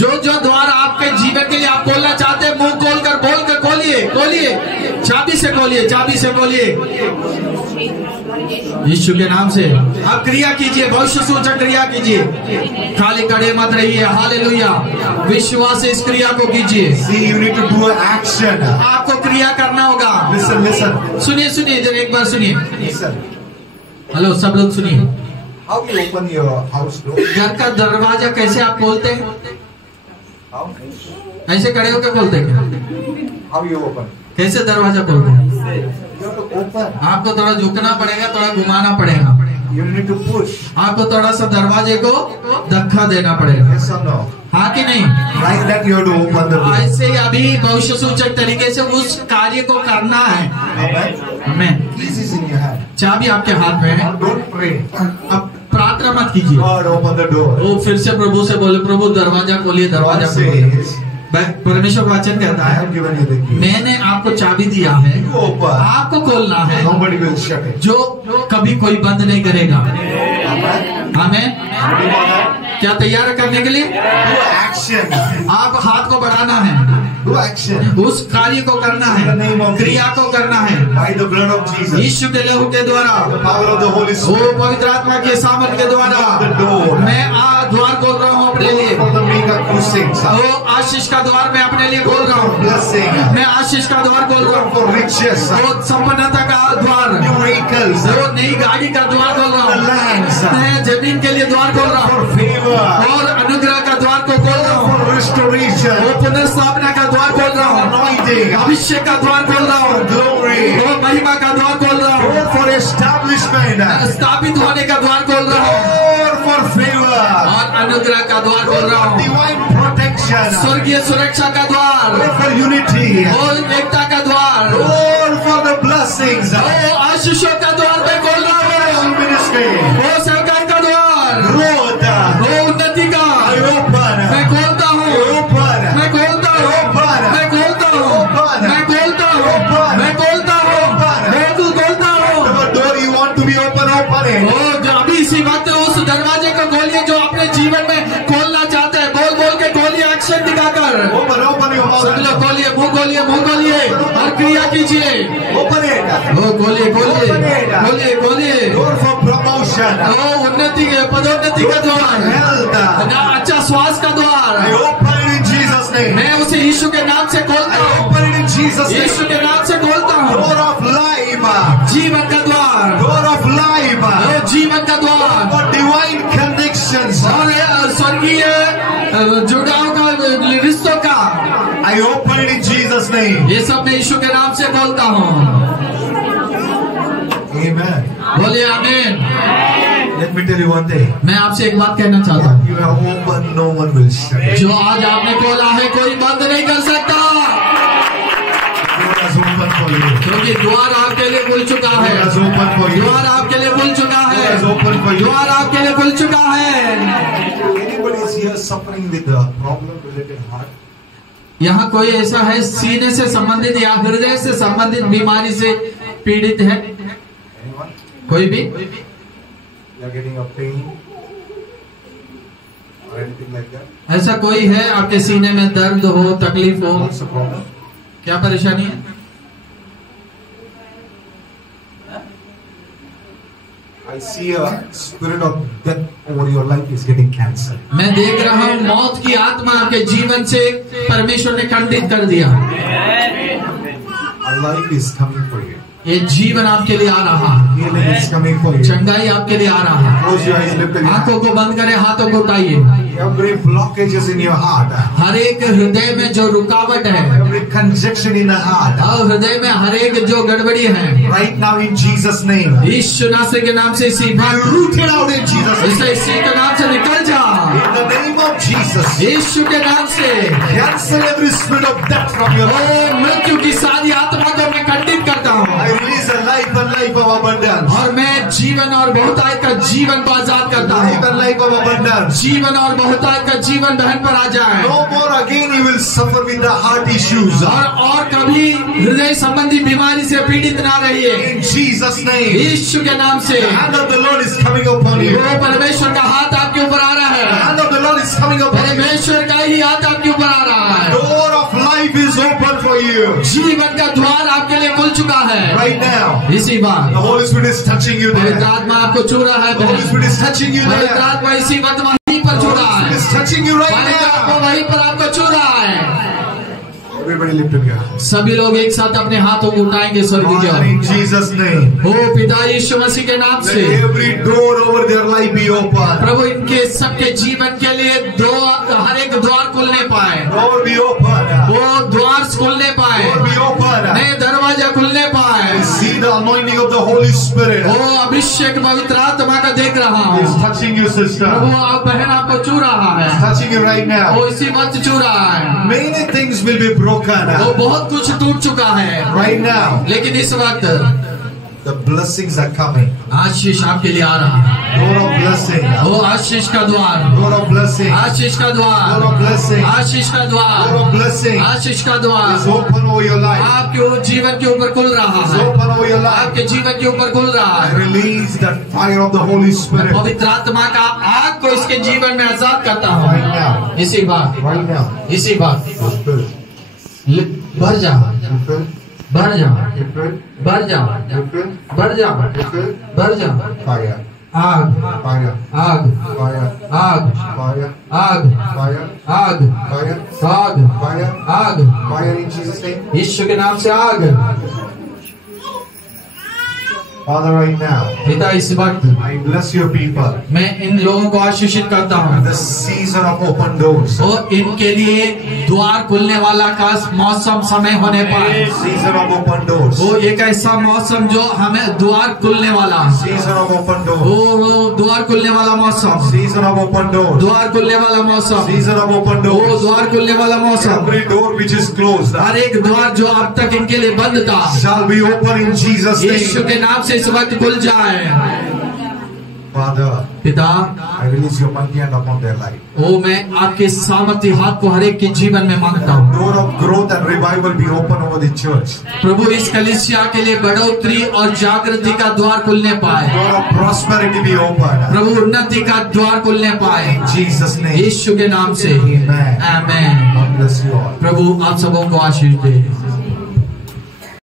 जो जो द्वार आपके जीवन के लिए आप खोलना चाहते हैं मुंह खोलकर बोल कर खोलिए, खोलिए, चाबी से खोलिए, चाबी से खोलिए यीशु के नाम से। आप क्रिया कीजिए, भविष्य सूचक क्रिया कीजिए, खाली खड़े मत रहिए। हालेलुया, विश्वास से इस क्रिया को कीजिए। See, you need to do an action. आपको क्रिया करना होगा। Listen, listen, सुनिए सुनिए, जरा एक बार सुनिए। listen. हेलो सब लोग सुनिए। How you open your house door? घर का दरवाजा कैसे आप खोलते हैं? How? ऐसे खड़े होकर खोलते हैं क्या? How you open? कैसे दरवाजा खोलते हैं? You have to open. आपको थोड़ा झुकना पड़ेगा, थोड़ा घुमाना पड़ेगा, You need to push. आपको थोड़ा सा दरवाजे को धक्का देना पड़ेगा। Yes or no? हाँ कि नहीं? Like that you have to open the door. ऐसे ही अभी भविष्य सूचक तरीके से उस कार्य को करना है। Amen. हमें Keys is in your hand. चाबी आपके हाथ में है। Now don't pray. अब प्रार्थना मत कीजिए। God, open the door. वो फिर से प्रभु से बोले, प्रभु दरवाजा खोलिए, दरवाजा God खोलिए। says, परमेश्वर वचन कहता I है, have given you the key. मैंने आपको चाबी दिया है, You open. आपको खोलना है, Nobody will shut it. जो कभी कोई बंद नहीं करेगा। Amen. हमें क्या तैयार है करने के लिए? Do action. आप हाथ को बढ़ाना है, Do action. उस कार्य को करना है, क्रिया को करना है, By the blood of Jesus. यीशु के लहू के द्वारा, The power of the Holy वो Spirit. पवित्र आत्मा के सामर्थ के द्वारा। The door. मैं द्वार खोल रहा हूँ अपने लिए, For the mega crusades. वो आशीष का द्वार मैं अपने लिए खोल रहा हूँ, Blessing. मैं आशीष का द्वार खोल रहा हूँ, For riches. वो संपन्नता का द्वार, New vehicles. वो नई गाड़ी का द्वार खोल रहा The हूँ, lands. मैं जमीन के लिए द्वार खोल रहा For हूँ, favor. और अनुग्रह का द्वार को खोल रहा हूँ, For restoration. वो पुनर्स्थापना का द्वार खोल रहा हूँ, Anointing. अभिषेक का द्वार खोल रहा For हूँ, glory. वो महिमा का द्वार खोल रहा हूँ, For establishment. स्थापित होने का द्वार खोल रहा हूँ, For favor. और अनुग्रह का द्वार खोल रहा हूँ, Divine protection. स्वर्गीय सुरक्षा का द्वार, For unity. और एकता का द्वार, All for the blessings. वो आशीषों का द्वार मैं खोल रहा हूँ, Ministry. वो सेवकाई का द्वार, Growth. वो उन्नति का I open. मैं खोलता हूँ, Open. मैं खोलता हूँ, मैं खोलता हूँ, मैं खोलता हूँ, मैं खोलता हूँ, मैं खोलता हूँ। Whatever door you want to be open, open it. वो जो अभी इसी वक्त उस दरवाजे को खोलिए जो अपने जीवन में खोलना चाहते हैं, बोल बोल के खोलिए, एक्शन दिखाकर। Open your सब लोग mouth. खोलिए, मुंह खोलिए और क्रिया कीजिए। Open it. वो खोलिए खोलिए। Door for promotion. वो उन्नति के पदोन्नति का द्वार, Health. ना अच्छा स्वास्थ्य का I द्वार, open it in Jesus' name. मैं उसे यीशु के नाम से खोलता I हूँ, open it in Jesus' name. यीशु के नाम से खोलता हूँ। Door of life. जीवन का द्वार, Door of life. वो जीवन का द्वार, For divine connections. और स्वर्गीय जुड़ाव का, रिश्तों का, I open it in Jesus' name. ये सब मैं यीशु के नाम से बोलता हूँ। Amen. बोलिए आमीन। Let me tell you one thing. मैं आपसे एक बात कहना चाहता हूँ, You have opened, no one will shut it. जो आज आपने खोला है कोई बंद नहीं कर सकता, Door is open for you. क्योंकि द्वार आपके लिए खुल चुका Door है, is open for you. द्वार आपके लिए खुल चुका Door is है, open for you. द्वार आपके लिए खुल चुका है। Anybody is here suffering with a problem-related heart? यहाँ कोई ऐसा है सीने से संबंधित या हृदय से संबंधित बीमारी से पीड़ित है? Anyone? कोई भी? You are getting a pain or anything like that? ऐसा कोई है आपके सीने में दर्द हो, तकलीफ हो, What's the problem? क्या परेशानी है? I see a spirit of death over your life is getting cancelled. मैं देख रहा हूँ मौत की आत्मा आपके जीवन से परमेश्वर ने खंडित कर दिया। A life is coming for you. ये जीवन आपके लिए आ रहा है, Healing is coming for you. चंगाई आपके लिए आ रहा है। Close your eyes, lift your hands. आंखों को बंद करें, हाथों को उठाइए। Every blockages in your heart, हर एक हृदय में जो रुकावट है, every congestion in the heart, और हृदय में हर एक जो गड़बड़ी है, right now in Jesus' name, यीशु नासरी के नाम से इसी be rooted out in Jesus' name. इसे इसी के नाम से निकल जा, In the name of Jesus, यीशु के नाम से। cancel every spirit of death from your life. ओ मृत्यु की सारी आत्मा को मैं खंडित करता I हूँ, release a life and life of abundance. और मैं जीवन और बहुतायत का जीवन को आजाद करता Life हूँ। and life of abundance. जीवन और बहुतायत का जीवन बहन पर आ जाए, No more again you will suffer with the heart issues. और कभी हृदय संबंधी बीमारी से पीड़ित ना रहिए, In Jesus' name, यीशु के नाम से। the hand of the Lord is coming upon you. वो परमेश्वर का हाथ आपके ऊपर आ रहा The है, hand of the Lord is coming upon you. परमेश्वर का ही हाथ आपके ऊपर आ रहा है। Door of life is open for you. जीवन का द्वार आपके लिए खुल चुका है Right now, इसी बार। the Holy Spirit is touching you पवित्र there. आत्मा आपको छू रहा है, The Holy Spirit is touching you पवित्र there. आत्मा इसी वक्त वहीं पर छू रहा है, It's touching you right पवित्र आत्मा now. वहीं पर आपको छू रहा है। Everybody lift up your hands. सभी लोग एक साथ अपने हाथों को उठाएंगे स्वर्ग की Father, ore. in Jesus' name, ओ पिता यीशु मसीह के नाम let से every door over their life be open. प्रभु इनके सबके जीवन के लिए हर एक द्वार खुलने पाए, Door be open. वो द्वार खुलने पाए, Door be open. नए दरवाजा खुलने पाए। See the anointing of the Holy Spirit. वो अभिषेक पवित्र आत्मा का देख रहा It's हूँ, touching you, sister. प्रभु आप बहन आपको छू रहा है, It's touching you right now. वो इसी वक्त छू रहा है। Many things will be broken वो बहुत कुछ टूट चुका है, right now. लेकिन इस वक्त The blessings are coming. आशीष आपके लिए आ रहा है। Door of blessing. वो आशीष का द्वार, Door of blessing. आशीष का द्वार, Door of blessing. आशीष का Door द्वार, of blessing आशीष का is द्वार open over your life. आपके जीवन के ऊपर खुल रहा Is है, open over your life. आपके जीवन के ऊपर खुल रहा I है। release that fire of the Holy Spirit पवित्र आत्मा का आग को इसके जीवन में आजाद करता right हूँ। now. इसी बात, Right now. इसी बात, You feel? बढ़ जा, You feel? बढ़ जा, You feel? बढ़ जा, You feel? बढ़ जा, You feel? बढ़ जा। Fire. आग, Fire. आग, Fire. आग, Fire. आग, Fire. आग, Fire. आग, Fire. आग, Fire in Jesus' name. यीशु के नाम से आग। Father, right now, पिता इस वक्त I bless your people. मैं इन लोगों को आशीषित करता हूँ। The season of open doors. और इनके लिए द्वार खुलने वाला का मौसम समय होने पाए। Season of open doors. वो एक ऐसा मौसम जो हमें द्वार खुलने वाला, Season of open doors. वो द्वार खुलने वाला मौसम, Season of open doors. द्वार खुलने वाला मौसम, Season of open वो doors. द्वार खुलने वाला मौसम। Every door which is closed हर एक द्वार जो अब तक इनके लिए बंद था, shall be open in Jesus' Yeshu name. के नाम से इस वक्त खुल जाए। Father, पिता, I release your mighty hand upon their life. वो मैं आपके सामर्थ्य हाथ को हर एक के जीवन में मांगता हूँ। Door of growth and revival be open over the church. प्रभु इस कलीसिया के लिए बढ़ोतरी और जागृति का द्वार खुलने पाए। Door of prosperity be open. प्रभु उन्नति का द्वार खुलने पाए, In Jesus' name. यीशु के नाम से। Amen. Amen. God bless you all. प्रभु आप सबों को आशीष दे।